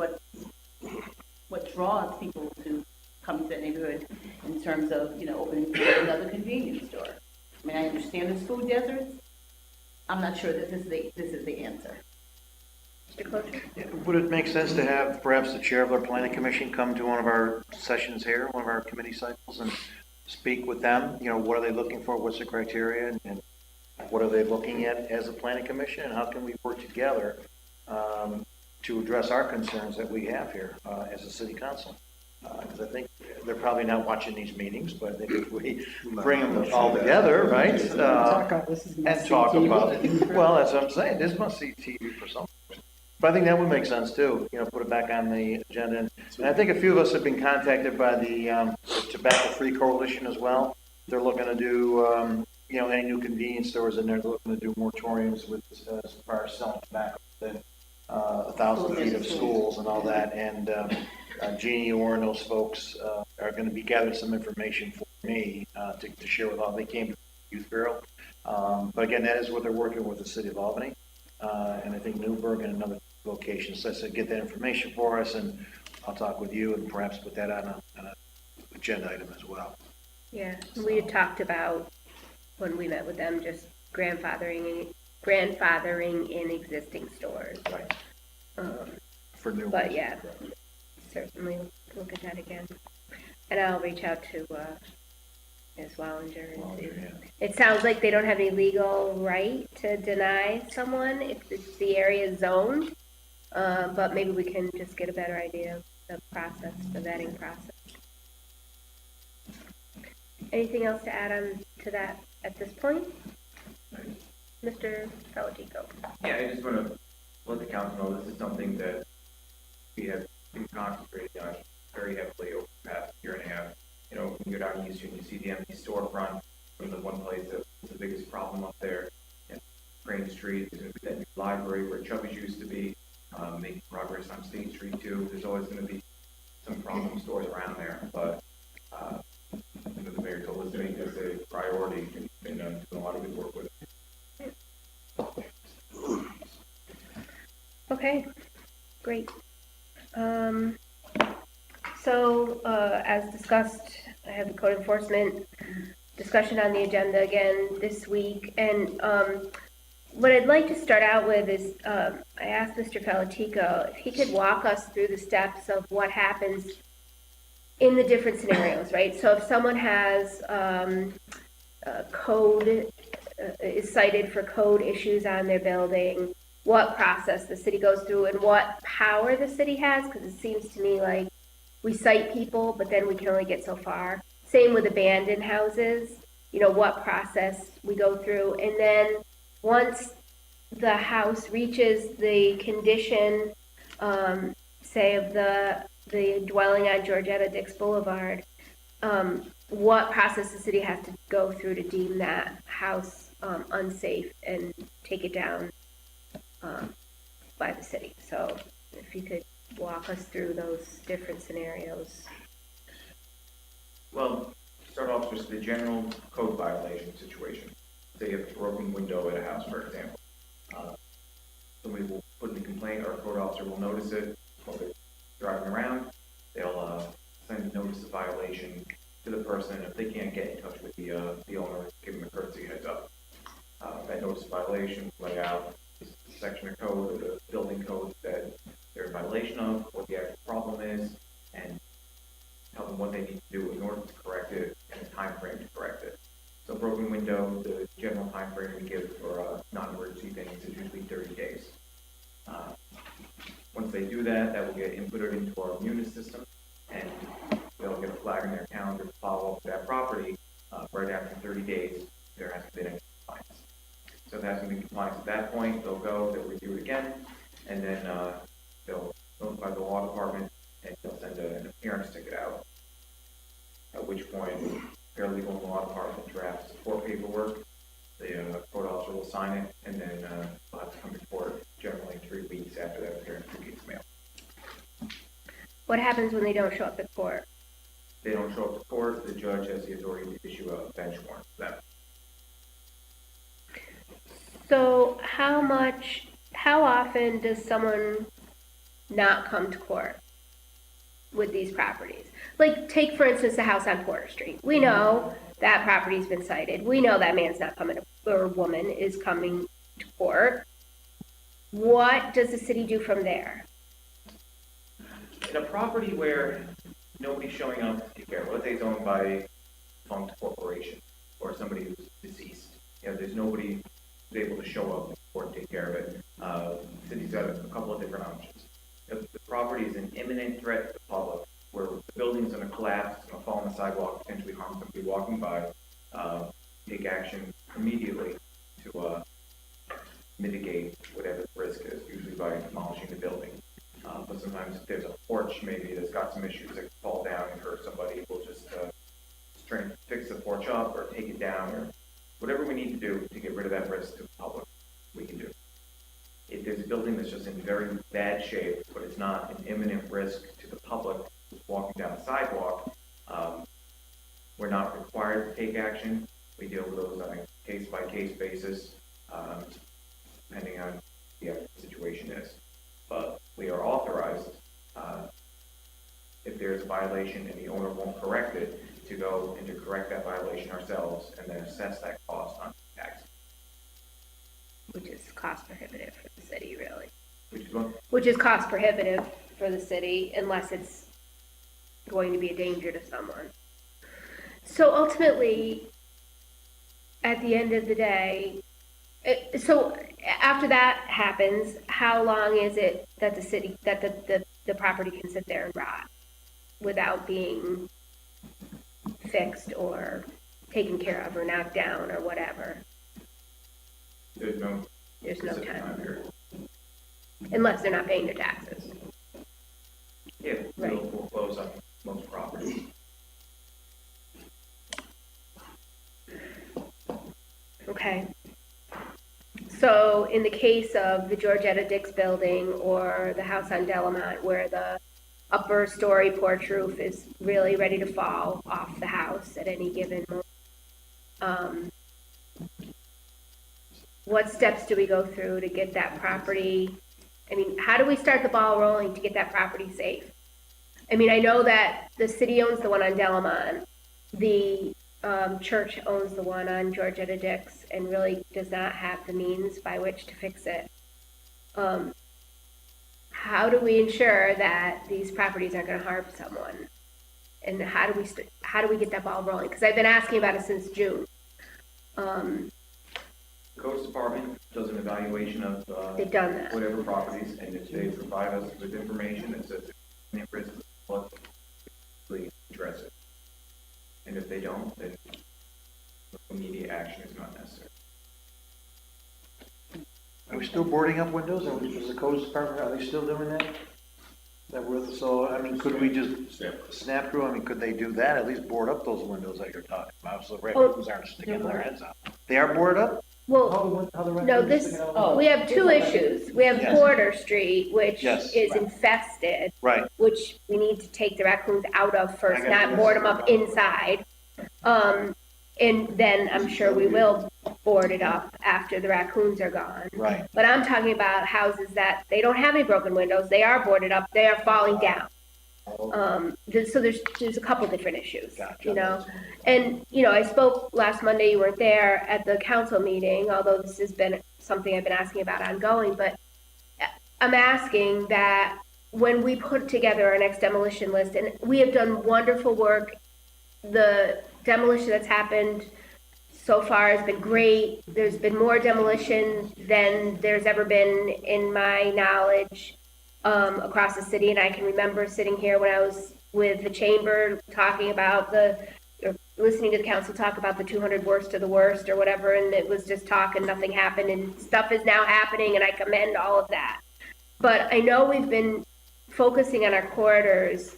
draws people to come to that neighborhood in terms of opening another convenience store. I mean, I understand the school deserts. I'm not sure that this is the answer. Mr. Clocher? Would it make sense to have perhaps the chair of our planning commission come to one of our sessions here, one of our committee cycles, and speak with them? What are they looking for? What's the criteria? And what are they looking at as a planning commission? And how can we work together to address our concerns that we have here as a city council? Because I think they're probably not watching these meetings, but I think if we bring them all together, right? And talk about it. Well, that's what I'm saying. This must see TV for some. But I think that would make sense too, put it back on the agenda. And I think a few of us have been contacted by the Tobacco Free Coalition as well. They're looking to do, any new convenience stores in there. They're looking to do moratoriums with as far as selling tobacco within 1,000 feet of schools and all that. And Jeannie Orr and those folks are going to be gathering some information for me to share with all. They came to the Youth Bureau. But again, that is what they're working with the city of Albany. And I think Newburgh and another location. So I said, get that information for us, and I'll talk with you and perhaps put that on an agenda item as well. Yeah, we had talked about, when we met with them, just grandfathering in existing stores. Right. For new. But yeah, certainly look at that again. And I'll reach out to Ms. Wallinger and see. Yeah. It sounds like they don't have any legal right to deny someone if the area is zoned, but maybe we can just get a better idea of the process, the vetting process. Anything else to add on to that at this point? Mr. Salatico? Yeah, I just want to let the council know this is something that we have been concentrating on very heavily over the past year and a half. When you go down Eastern, you see the empty storefront from the one place that was the biggest problem up there. And Crane Street, there's going to be that new library where Chubby's used to be, making progress on State Street too. There's always going to be some problem stores around there, but the mayor told us to make this a priority and doing a lot of good work with it. Okay, great. So, as discussed, I have the code enforcement discussion on the agenda again this week, and what I'd like to start out with is, I asked Mr. Falatico if he could walk us through the steps of what happens in the different scenarios, right? So if someone has code, is cited for code issues on their building, what process the city goes through and what power the city has, because it seems to me like we cite people, but then we can only get so far. Same with abandoned houses, what process we go through. And then once the house reaches the condition, say of the dwelling on Georgetta Dix Boulevard, what process the city has to go through to deem that house unsafe and take it down by the city. So if you could walk us through those different scenarios. Well, start off just the general code violation situation. Say you have a broken window at a house, for example. Somebody will put in a complaint, or a code officer will notice it while they're driving around. They'll send a notice of violation to the person. If they can't get in touch with the owner, give them a courtesy heads up. That notice of violation will lay out the section of code or the building code that they're in violation of, what the actual problem is, and tell them what they need to do in order to correct it and the time frame to correct it. So broken window, the general time frame we give for non-emergency things is usually 30 days. Once they do that, that will get inputted into our Munis system, and they'll get a flag in their calendar to follow up that property. Right after 30 days, there has to be any compliance. So if there has to be compliance at that point, they'll review it again, and then they'll notify the law department, and they'll send an appearance ticket out. At which point, paralegal and law department draft support paperwork. The code officer will sign it, and then they'll have to come to court generally 3 weeks after that appearance gets mailed. What happens when they don't show up at court? If they don't show up to court, the judge has the authority to issue a bench warrant for them. So how often does someone not come to court with these properties? Like, take, for instance, the house on Porter Street. We know that property's been cited. We know that man's not coming, or woman is coming to court. What does the city do from there? In a property where nobody's showing up to take care of it, let's say it's owned by a defunct corporation or somebody who's deceased, there's nobody who's able to show up or take care of it. The city's got a couple of different options. If the property is an imminent threat to the public, where the building's going to collapse, it's going to fall on the sidewalk, potentially harm somebody walking by, take action immediately to mitigate whatever the risk is, usually by demolishing the building. But sometimes if there's a porch maybe that's got some issues that could fall down and hurt somebody, we'll just try and fix the porch up or take it down, or whatever we need to do to get rid of that risk to the public, we can do. If there's a building that's just in very bad shape, but it's not an imminent risk to the public who's walking down the sidewalk, we're not required to take action. We deal with those on a case-by-case basis, depending on the situation is. But we are authorized, if there's a violation and the owner won't correct it, to go and to correct that violation ourselves and then assess that cost on tax. Which is cost prohibitive for the city, really. Which is what? Which is cost prohibitive for the city unless it's going to be a danger to someone. So ultimately, at the end of the day, so after that happens, how long is it that the property can sit there and rot without being fixed or taken care of or knocked down or whatever? There's no specific time period. unless they're not paying their taxes. Yeah, Right. we'll close on most properties. Okay. So in the case of the Georgetta Dix building or the house on Delamont, where the upper story porch roof is really ready to fall off the house at any given moment, what steps do we go through to get that property? I mean, how do we start the ball rolling to get that property safe? I mean, I know that the city owns the one on Delamont. The church owns the one on Georgetta Dix and really does not have the means by which to fix it. How do we ensure that these properties aren't gonna harm someone? And how do we get that ball rolling? Because I've been asking about it since June. The Codes Department does an evaluation of, They've done that. whatever properties, and if they provide us with information that says they're at risk, what we address it. And if they don't, then immediate action is not necessary. Are we still boarding up windows? Is the codes department, are they still doing that? So, I mean, could we just, snap through, I mean, could they do that? At least board up those windows that you're talking about, so the raccoons aren't sticking their heads out. They are boarded up? Well, How the no, raccoons sticking out? we have two issues. We have Yes. Border Street, which Yes, is right. infested, Right, which we need to take the raccoons out of first, I got not you. board them up inside. And then I'm sure we will board it up after the raccoons are gone. right. But I'm talking about houses that they don't have any broken windows, they are boarded up, they are falling down. So there's a couple different issues, Gotcha. you know? And, you know, I spoke last Monday, you weren't there, at the council meeting, although this has been something I've been asking about ongoing, but I'm asking that when we put together our next demolition list, and we have done wonderful work, the demolition that's happened so far has been great. There's been more demolition than there's ever been in my knowledge across the city. And I can remember sitting here when I was with the chamber talking about or listening to the council talk about the 200 worst of the worst or whatever. And it was just talk and nothing happened, and stuff is now happening, and I commend all of that. But I know we've been focusing on our corridors,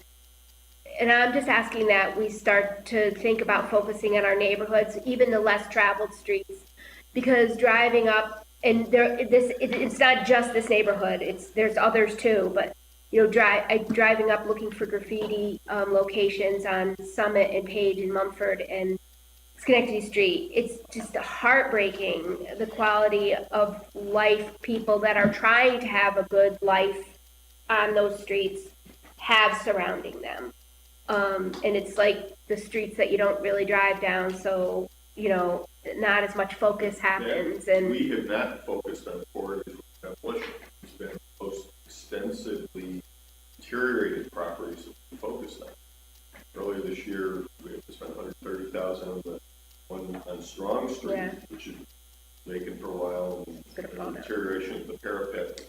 and I'm just asking that we start to think about focusing on our neighborhoods, even the less traveled streets, because driving up, and it's not just this neighborhood, there's others too, but you know, driving up looking for graffiti locations on Summit and Page and Mumford and Schenectady Street. It's just heartbreaking, the quality of life people that are trying to have a good life on those streets have surrounding them. And it's like the streets that you don't really drive down, so, you know, not as much focus happens. And We have not focused on corridors with demolition. It's been most extensively deteriorated properties that we focused on. Earlier this year, we have spent $130,000 on the one on Strong Street, Yeah. which is vacant for a while, and gonna fall down. deterioration of the parapet,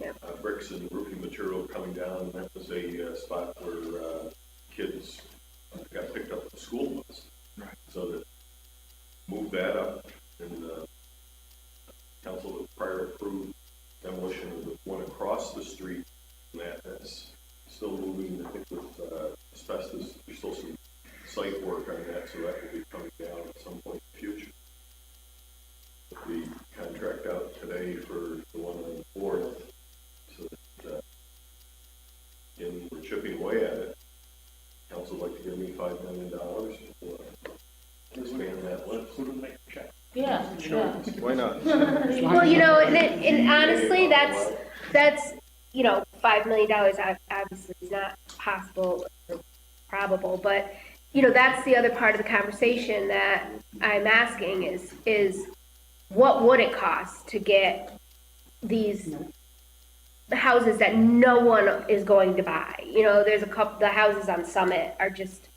Yeah. bricks and roofing material coming down. That was a spot where kids got picked up at the school bus. Right. So that moved that up, and council prior approved demolition of the one across the street, and that's still moving, I think, with asbestos. There's still some site work on that, so that will be coming down at some point in the future. We contract out today for the one on the 4th, so that again, we're chipping away at it. Council would like to give me $5 million to expand that list. Who would make a check? Yeah, yeah. Why not? well, you know, and honestly, that's you know, $5 million obviously is not possible or probable, but you know, that's the other part of the conversation that I'm asking is what would it cost to get these houses that no one is going to buy? You know, there's a couple, the houses on Summit are just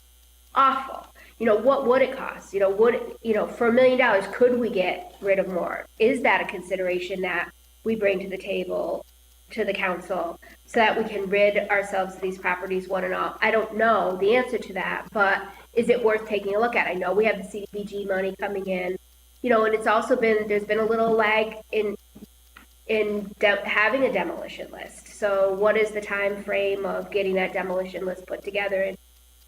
awful. You know, what would it cost? You know, for $1 million, could we get rid of more? Is that a consideration that we bring to the table, to the council, so that we can rid ourselves of these properties one and all? I don't know the answer to that, but is it worth taking a look at? I know we have the CDBG money coming in, you know, and it's also there's been a little lag in having a demolition list. So what is the time frame of getting that demolition list put together and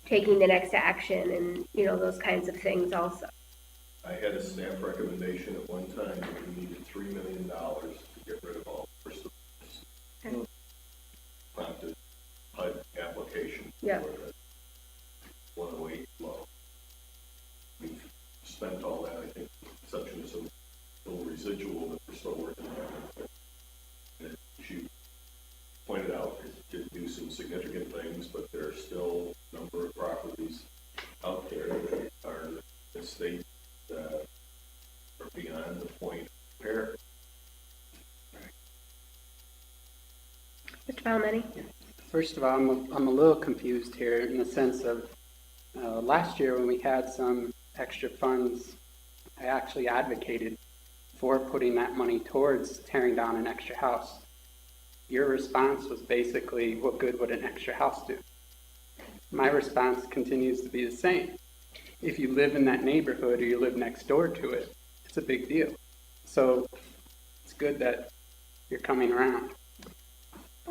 taking the next action, and, you know, those kinds of things also? I had a staff recommendation at one time that we needed $3 million to get rid of all first prompted HUD application Yeah. for the 108 law. We've spent all that, I think, exception of some little residual that we're still working on. And she pointed out it did do some significant things, but there are still a number of properties out there that are Mr. Palmetti? First of all, I'm a little confused here in the sense of last year when we had some extra funds, I actually advocated for putting that money towards tearing down an extra house. Your response was basically, what good would an extra house do? My response continues to be the same. If you live in that neighborhood or you live next door to it, it's a big deal. So it's good that you're coming around.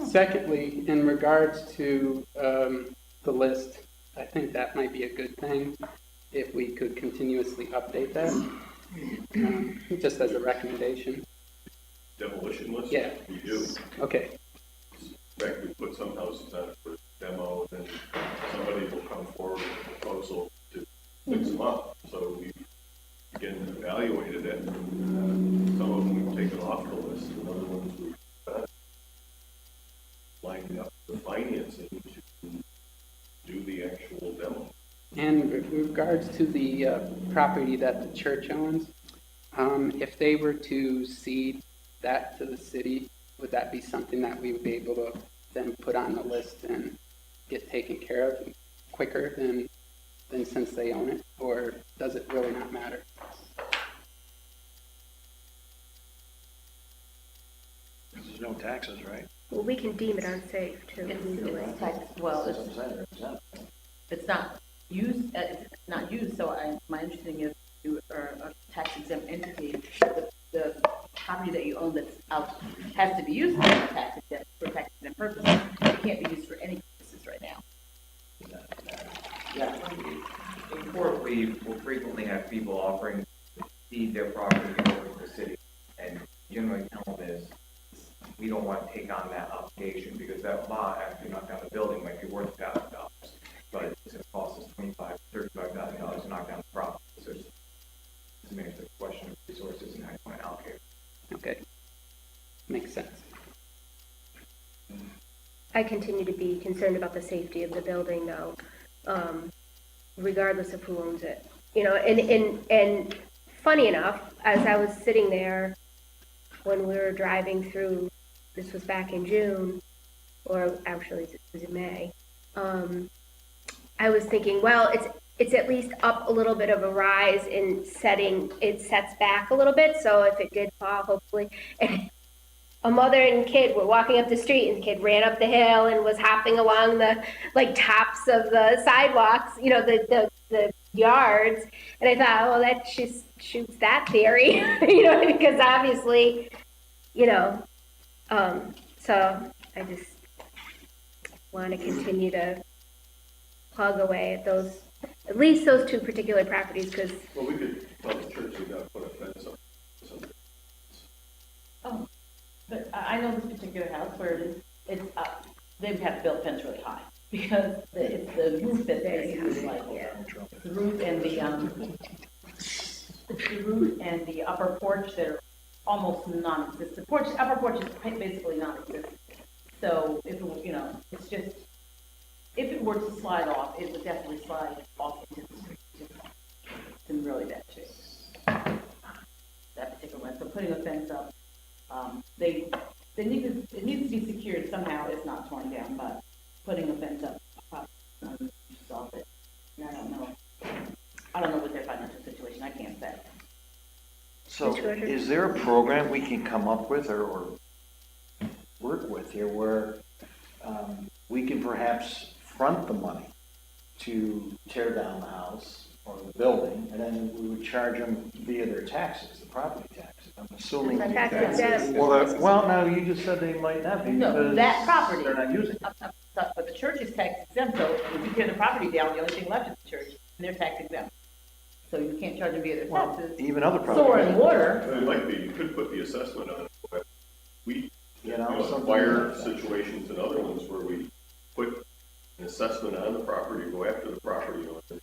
Secondly, in regards to the list, I think that might be a good thing if we could continuously update that, just as a recommendation. Demolition list? Yeah. We do. Okay, In fact, we put some houses on for demo, and then somebody will come forward with a proposal to fix them up. So we, again, evaluated it. Some of them we've taken off the list, and other ones we've lined up the financing to do the actual demo. and with regards to the property that the church owns, if they were to cede that to the city, would that be something that we would be able to then put on the list and get taken care of quicker than since they own it? Or does it really not matter? There's no taxes, right? Well, we can deem it unsafe too. legally. It's tax, well, That's what I'm saying, they're exempt. it's not used, so my understanding is you are a tax exempt entity. The property that you own that's out has to be used for tax exempt purposes. It can't be used for any purposes right now. Yeah. In court, we will frequently have people offering to cede their property over to the city. And generally tell them is, we don't want to take on that obligation because that lot, after you knock down the building, might be worth $1,000. But it's going to cost us $25,000, $35,000 to knock down the property. So it's, to me, it's a question of resources and how you want to allocate it. Okay, makes sense. I continue to be concerned about the safety of the building though, regardless of who owns it. You know, and funny enough, as I was sitting there when we were driving through, this was back in June, or actually it was in May, I was thinking, well, it's at least up a little bit of a rise in setting, it sets back a little bit, so if it did fall, hopefully. And a mother and kid were walking up the street, and the kid ran up the hill and was hopping along the, like, tops of the sidewalks, you know, the yards. And I thought, well, that just shoots that theory, you know, because obviously, you know, so I just want to continue to plug away at those, at least those two particular properties, because Well, we could tell the church we gotta put a fence up. Oh, but I know this particular house where it's up, they would have to build a fence really high because it's the roof that's basically like, the roof and it's the roof and the upper porch that are almost non-existent. Upper porch is basically non-existent. So if it were, you know, it's just, if it were to slide off, it would definitely slide off into the street. It's in really bad shape. That particular one. So putting a fence up, it needs to be secured somehow. It's not torn down, but putting a fence up probably solve it. And I don't know what their financial situation. I can't say. So is there a program we can come up with or work with here where we can perhaps front the money to tear down the house or the building, and then we would charge them via their taxes, the property taxes? I'm assuming. the tax exempt. Well, no, you just said they might not be No, because that property. they're not using it. But the church is tax exempt, so if you tear the property down, the only thing left is the church, and they're tax exempt. So you can't charge them via their Well, taxes. even other properties. Sewer and water, It might be, you could put the assessment on it, but we, You know, something fire like that. situations and other ones where we put an assessment on the property, go after the property owner.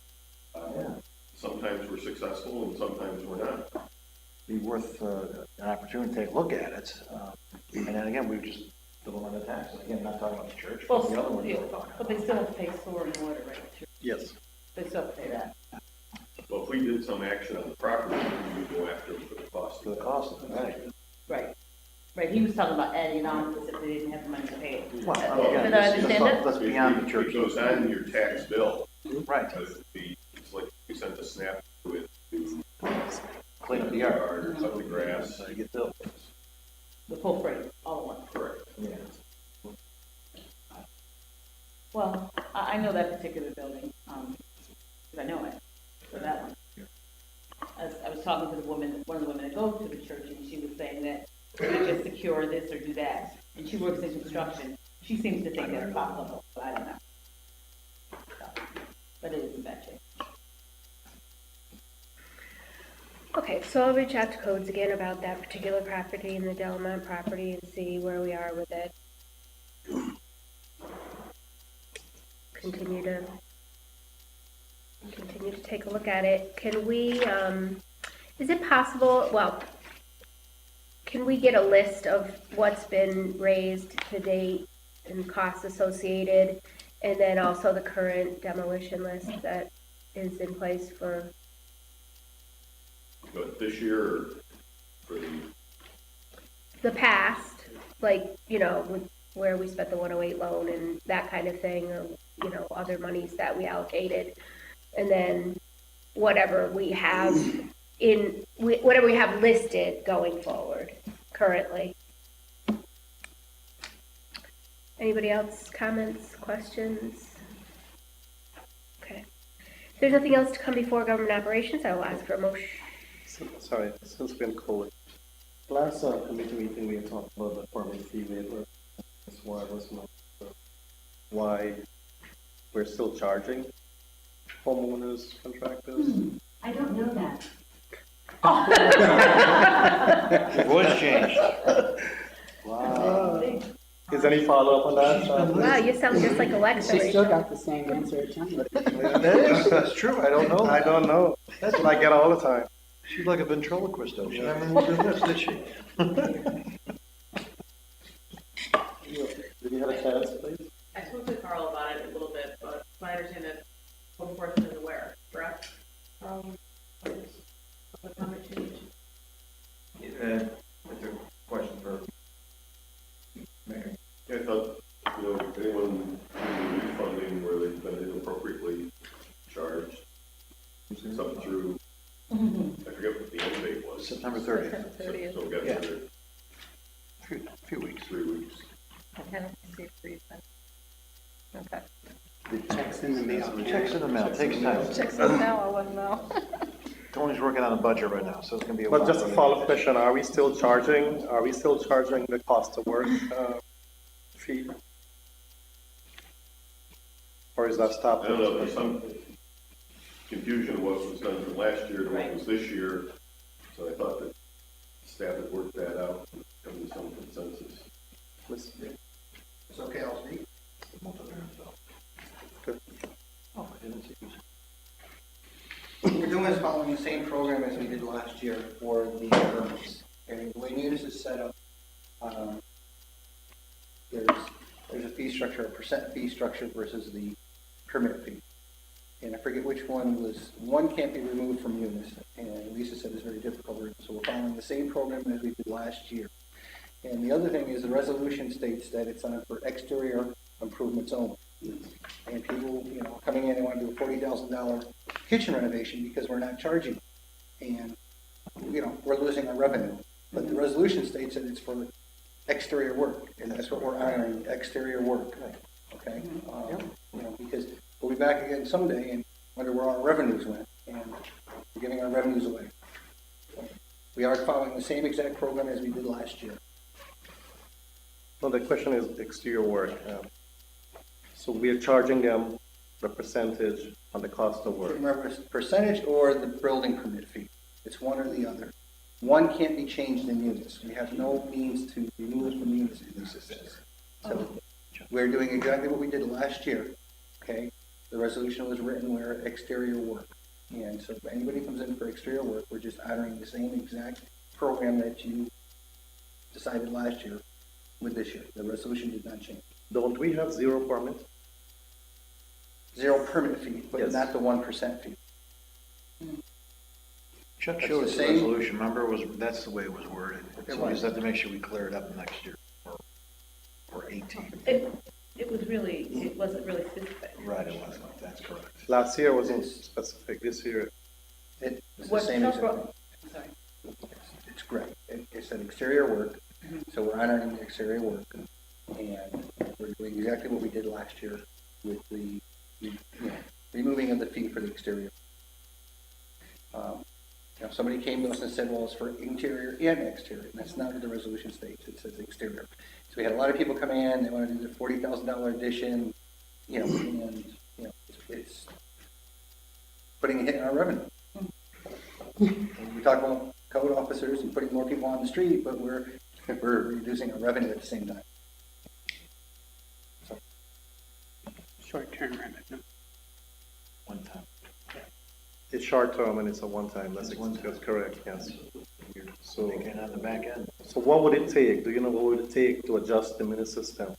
Yeah. Sometimes we're successful and sometimes we're not. Be worth an opportunity to take a look at it. And then again, we just fill on the taxes. Again, not talking about the church, well, but the other ones. yeah, we're talking but they about. still have to pay sewer and water, right? Yes. They still have to pay that. Well, if we did some action on the property, we would go after them for the cost. For the cost of it, right. Right. Right, he was talking about adding it on because if they didn't have the money to pay it. Well, Did I understand it? That's beyond the church. It goes on your tax bill, Right, because it's like you sent a snap to it to clean up the yard. or cut the grass. You get billed. The full freight, all at once. Correct. Yeah. Well, I know that particular building, because I know it, for that one. I was talking to one of the women that goes to the church, and she was saying that we just secure this or do that. And she works in construction. She seems to think that's possible, but I don't know. So, but it is in bad shape. Okay, so I'll reach out to codes again about that particular property and the Delamont property and see where we are with it. Continue to take a look at it. Can we, is it possible, well, can we get a list of what's been raised to date and costs associated? And then also the current demolition list that is in place for, But this year, or for the past, like, you know, where we spent the 108 loan and that kind of thing, or, you know, other monies that we allocated, and then whatever we have whatever we have listed going forward currently. Anybody else, comments, questions? Okay. If there's nothing else to come before government operations, I will ask for a motion. Sorry, since we're in COVID, last committee meeting, we had talked about the permit fee waiver. That's why I was not sure why we're still charging homeowners, contractors. I don't know that. Your voice changed. Wow. Is any follow-up on that? Wow, you sound just like Alexa, She still Rachel. got the same answer at time. That's true, I don't know. I don't know. That's what I get all the time. She's like a ventriloquist, though. She never moved her lips, did she? Did you have a chance, please? I spoke to Carl about it a little bit, but my understanding is code enforcement is aware, correct? What comment change? That's a question for Mayor. I thought, anyone doing funding where they've been inappropriately charged, it's up through, I forget what the end date was. September 30th. So we got Yeah. another Few weeks. 3 weeks. Tenancy freeze. Okay. The check's in the mail. Checks in the mail, takes time. Checks in the mail, I wouldn't know. Tony's working on a budget right now, so it's gonna be a But while. just a follow-up question, are we still charging the cost of work fee? Or is that stopped? I don't know, there's some confusion of what was done from last year to what was this year, so I thought that staff had worked that out and come to some consensus. It's okay, I'll speak. Good. Oh, I didn't see you. What we're doing is following the same program as we did last year for the permits. And the way Munis is set up, there's a fee structure, a percent fee structure versus the permit fee. And I forget which one can't be removed from Munis, and Lisa said it's very difficult, so we're following the same program as we did last year. And the other thing is the resolution states that it's on for exterior improvements only. And people, coming in and want to do a $40,000 kitchen renovation because we're not charging. And, we're losing our revenue. But the resolution states that it's for exterior work, and that's what we're honoring, exterior work. Okay? Because we'll be back again someday and wonder where our revenues went, and we're giving our revenues away. So we are following the same exact program as we did last year. No, the question is exterior work. So we are charging them the percentage on the cost of work. Remember, percentage or the building permit fee. It's one or the other. One can't be changed in units. We have no means to remove it from units, Lisa says. So we're doing exactly what we did last year, okay? The resolution was written where exterior work. And so if anybody comes in for exterior work, we're just honoring the same exact program that you decided last year with this year. The resolution did not change. Don't we have zero permit? Zero permit fee, but Yes. not the 1% fee. Chuck That's showed the us the same. resolution, remember, that's the way it was worded. So we just have to make sure we clear it up next year, or 18. It wasn't really specific. Right, it wasn't, that's correct. Last year wasn't specific, this year, It's the What same Chuck exact wrote- thing. I'm sorry. It's great. It said exterior work, so we're honoring the exterior work. And we're doing exactly what we did last year with the, removing of the fee for the exterior. Somebody came to us and said, well, it's for interior and exterior, and that's not what the resolution states. It says exterior. So we had a lot of people come in, they wanted to do the $40,000 addition, it's putting a hit in our revenue. And we talk about code officers and putting more people on the street, but we're reducing our revenue at the same time. So, Short-term revenue. One time. it's short term and it's a one-time, that's It's one time. that's correct, yes. So, Thinking on the back end. so what would it take? Do you know what would it take to adjust the minute system?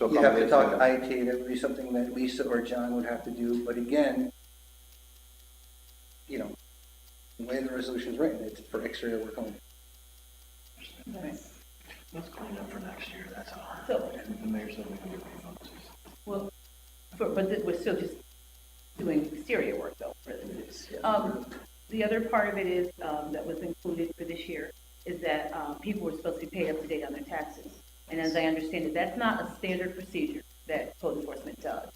you have to talk to IT, that would be something that Lisa or John would have to do, but again, the way the resolution's written, it's for exterior work only. Let's clean up for next year, that's all. So- And the mayor said we can get refunds. Well, we're still just doing exterior work though. For this. The other part of it is, that was included for this year, is that, people were supposed to be paid up to date on their taxes. And as I understand it, that's not a standard procedure that code enforcement does.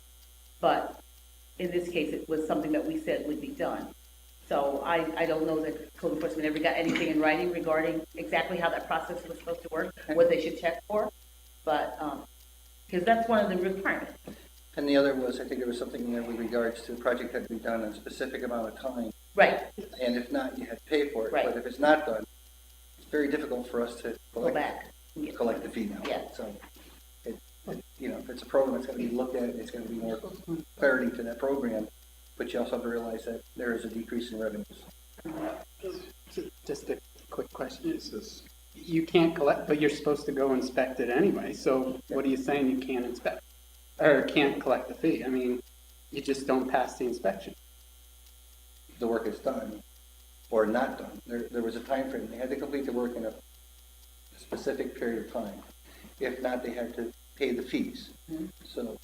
But in this case, it was something that we said would be done. So I don't know that code enforcement ever got anything in writing regarding exactly how that process was supposed to work, what they should check for. But, because that's one of the requirements. And the other was, I think there was something in there with regards to the project had to be done in a specific amount of time, Right, and if not, you had to pay for it. Right. But if it's not done, it's very difficult for us to go back. and get- collect the fee now. Yeah. So, if it's a program that's gonna be looked at, it's gonna be more clarity to that program, but you also have to realize that there is a decrease in revenues. Just a quick question. You can't collect, but you're supposed to go inspect it anyway, so what are you saying you can't inspect? Or can't collect the fee? I mean, you just don't pass the inspection. The work is done or not done. There was a time frame. They had to complete the work in a specific period of time. If not, they had to pay the fees. So,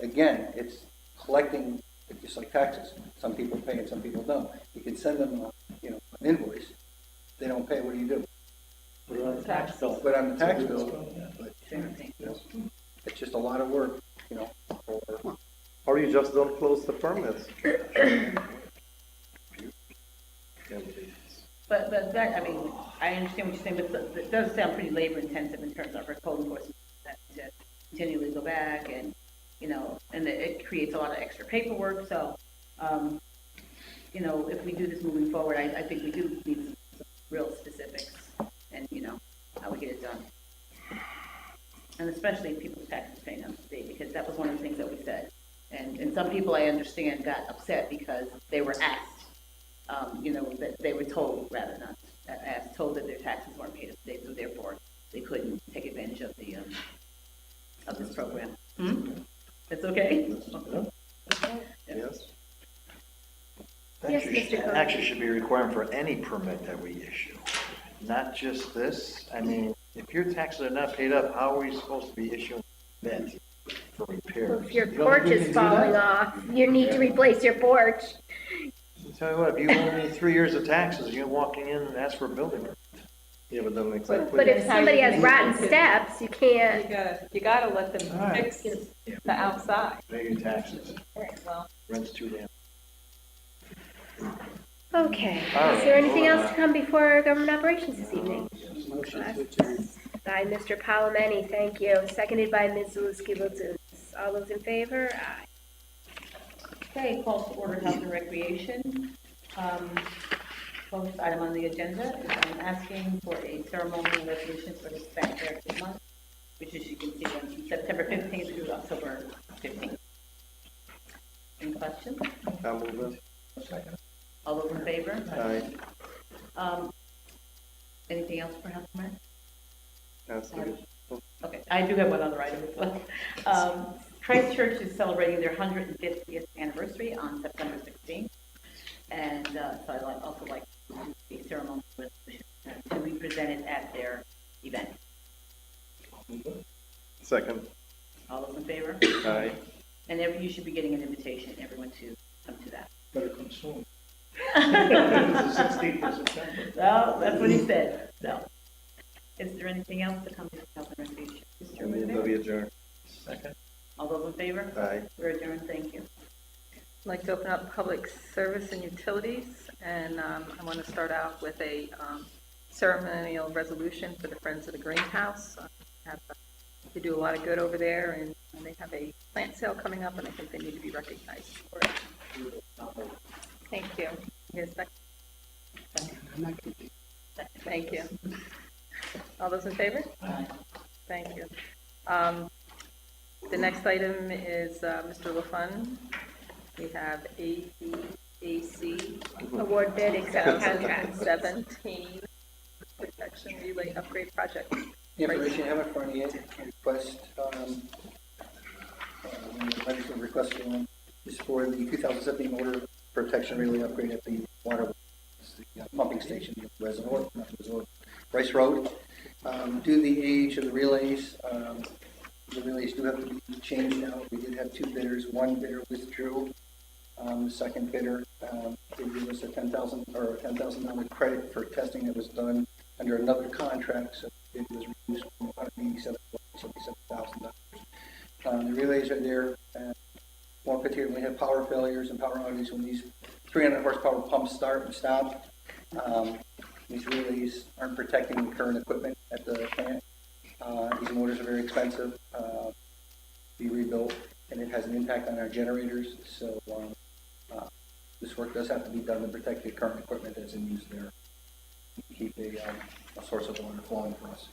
again, it's collecting, just like taxes. Some people pay and some people don't. You can send them, an invoice. They don't pay, what do you do? Put it on the tax bill. Put it on the tax bill, but Same thing. it's just a lot of work, for Or you just don't close the permits. But that, I mean, I understand what you're saying, but it does sound pretty labor intensive in terms of our code enforcement, to continually go back and, and it creates a lot of extra paperwork, so, if we do this moving forward, I think we do need some real specifics and, how we get it done. And especially people's taxes paying up to date, because that was one of the things that we said. And some people I understand got upset because they were asked, that they were told, rather not asked, told that their taxes weren't paid up to date, so therefore they couldn't take advantage of the, of this program. That's okay? Yes. That Yes, should- Mr. that Cohen. actually should be a requirement for any permit that we issue, not just this. I mean, if your taxes are not paid up, how are we supposed to be issuing permits for Well, repairs? if your You don't porch think we is can do falling that? off, you need to replace your porch. I'll tell you what, if you owe me 3 years of taxes, you're walking in and ask for a building permit. Yeah, but then exactly. But if somebody has rotten steps, you can't. You gotta let them All right. fix the outside. Pay your taxes. Well, Rent's too damn. Okay, All is there right, anything well, else to come before government operations this evening? Motion to adjourn. By Mr. Palomeni, thank you. Seconded by Ms. Zaluski-Wilson. All those in favor? Aye. Okay, calls to order Health and Recreation. First item on the agenda is I'm asking for a ceremonial resolution for this Hispanic Heritage Month, which as you can see runs from September 15th through October 15th. Any questions? I'll move it. All those in favor? Aye. Anything else for Health and Rec? That's good. Okay, I do have one other item as well. Christ Church is celebrating their 150th anniversary on September 16th. And so I'd also like to do a ceremonial resolution to be presented at their event. Second. All those in favor? Aye. And you should be getting an invitation, everyone, to come to that. Better come soon. It's the 16th of September. No, that's what he said, no. Is there anything else to come to Health and Recreation? Mr. Move Whitmer? that we adjourn. Second. All those in favor? Aye. We're adjourned, thank you. I'd like to open up public service and utilities, and I want to start out with a ceremonial resolution for the Friends of the Greenhouse. They do a lot of good over there, and they have a plant sale coming up, and I think they need to be recognized for it. Thank you. Here's a second. Thank you. All those in favor? Aye. Thank you. The next item is Mr. LaFun. We have ABAC Award bid, accept contract. 2017 protection relay upgrade project. The information you have in front of you, request, legislative request is for the 2017 motor protection relay upgrade at the water, the pumping station, Reservoir, not Resort, Rice Road. Due to the age of the relays do have to be changed out. We did have two bidders. One bidder withdrew. The second bidder did give us a $10,000 credit for testing that was done under another contract, so it was reduced from $187,000 to $77,000. The relays are there. More particularly, we have power failures and power outages when these 300 horsepower pumps start and stop. These relays aren't protecting the current equipment at the plant. These motors are very expensive to be rebuilt, and it has an impact on our generators. So this work does have to be done to protect the current equipment that's in use there. Keep a source of water flowing for us.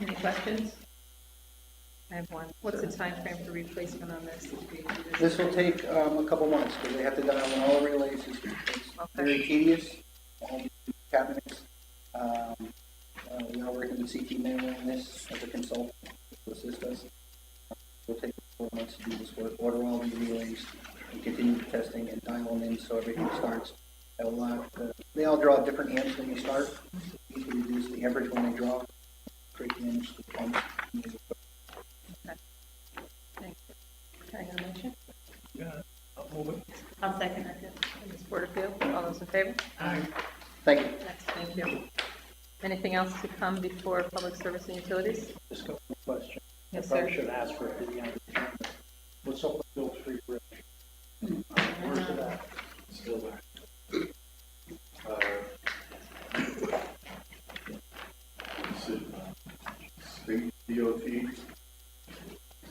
Any questions? I have one. What's the time frame for replacement on this? This will take a couple months because they have to dial in all the relays. It's very tedious. All the cabinets. We are working with CT Manway on this as a consultant to assist us. We'll take 4 months to do this work, order all the relays, and continue the testing and dial them in so everything starts. They all draw different amps when they start. You can reduce the amperage when they draw. Create the amps to pump. Thank you. Can I get a motion? Yeah, I'll move it. I'll second that. Ms. Porterfield, all those in favor? Aye. Thank you. Yes, thank you. Anything else to come before public service and utilities? Just a couple of questions. Yes, I probably sir. should ask for it at the end of the term. What's up with Bill Street Bridge? Where's it at? Still there. State DOT.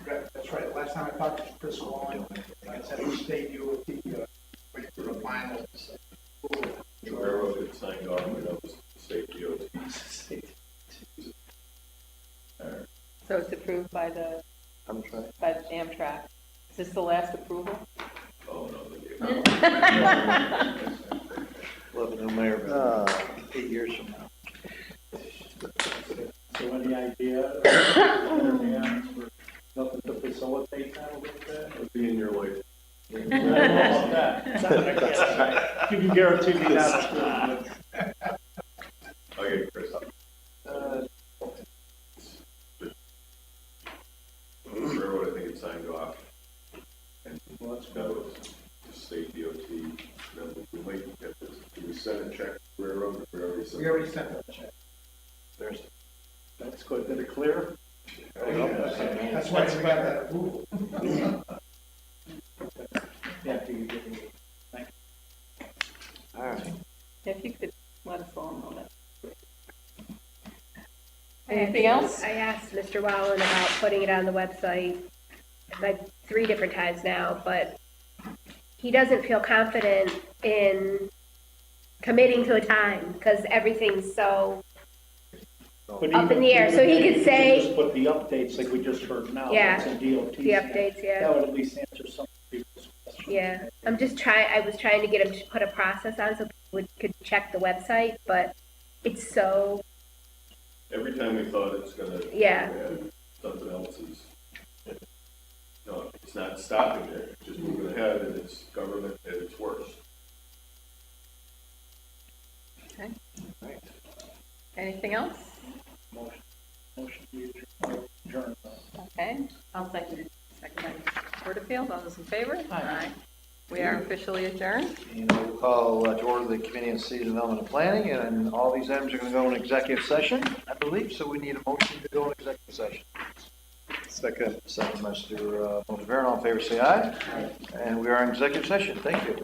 That's right. Last time I talked to Chris Wallen, I said we stayed you wait for the final. The railroad had signed off, and that was the state DOT. So it's approved by the Amtrak. Is this the last approval? Oh, no, We'll have a new mayor 8 years from now. So any idea? For nothing to facilitate that a little bit? it'll be in your life. I don't know about that. You can guarantee me that. I'll get Chris. The railroad, I think it signed off. And that was the state DOT. Then we might get this. Did we send a check to the railroad? We already sent that check. There's That's good. Did it clear? That's why we got that approval. Yeah, do you give me? Thank you. all right. If you could let us all know that. Anything else? I asked Mr. Wallen about putting it on the website like 3 different times now, but he doesn't feel confident in committing to a time because everything's so But up in the air. So he could say, just put the updates like we just heard now. Yeah. What's in DOT. the updates, yeah. That would at least answer some people's questions. Yeah, I was trying to get him to put a process on so people could check the website, but it's so, Every time we thought it's gonna. Yeah. Something else is. No, it's not stopping it, it's just moving ahead, and it's government at its worst. Okay. Anything else? Motion to adjourn. Okay, I'll second it. second by Mrs. Porterfield, all those in favor? Aye. We are officially adjourned. And we'll call to order the Committee on City Development and Planning, and all these items are going to go in executive session, I believe, so we need a motion to go in executive session. Second. Second, Mr. Montevero, all in favor, say aye. And we are in executive session. Thank you.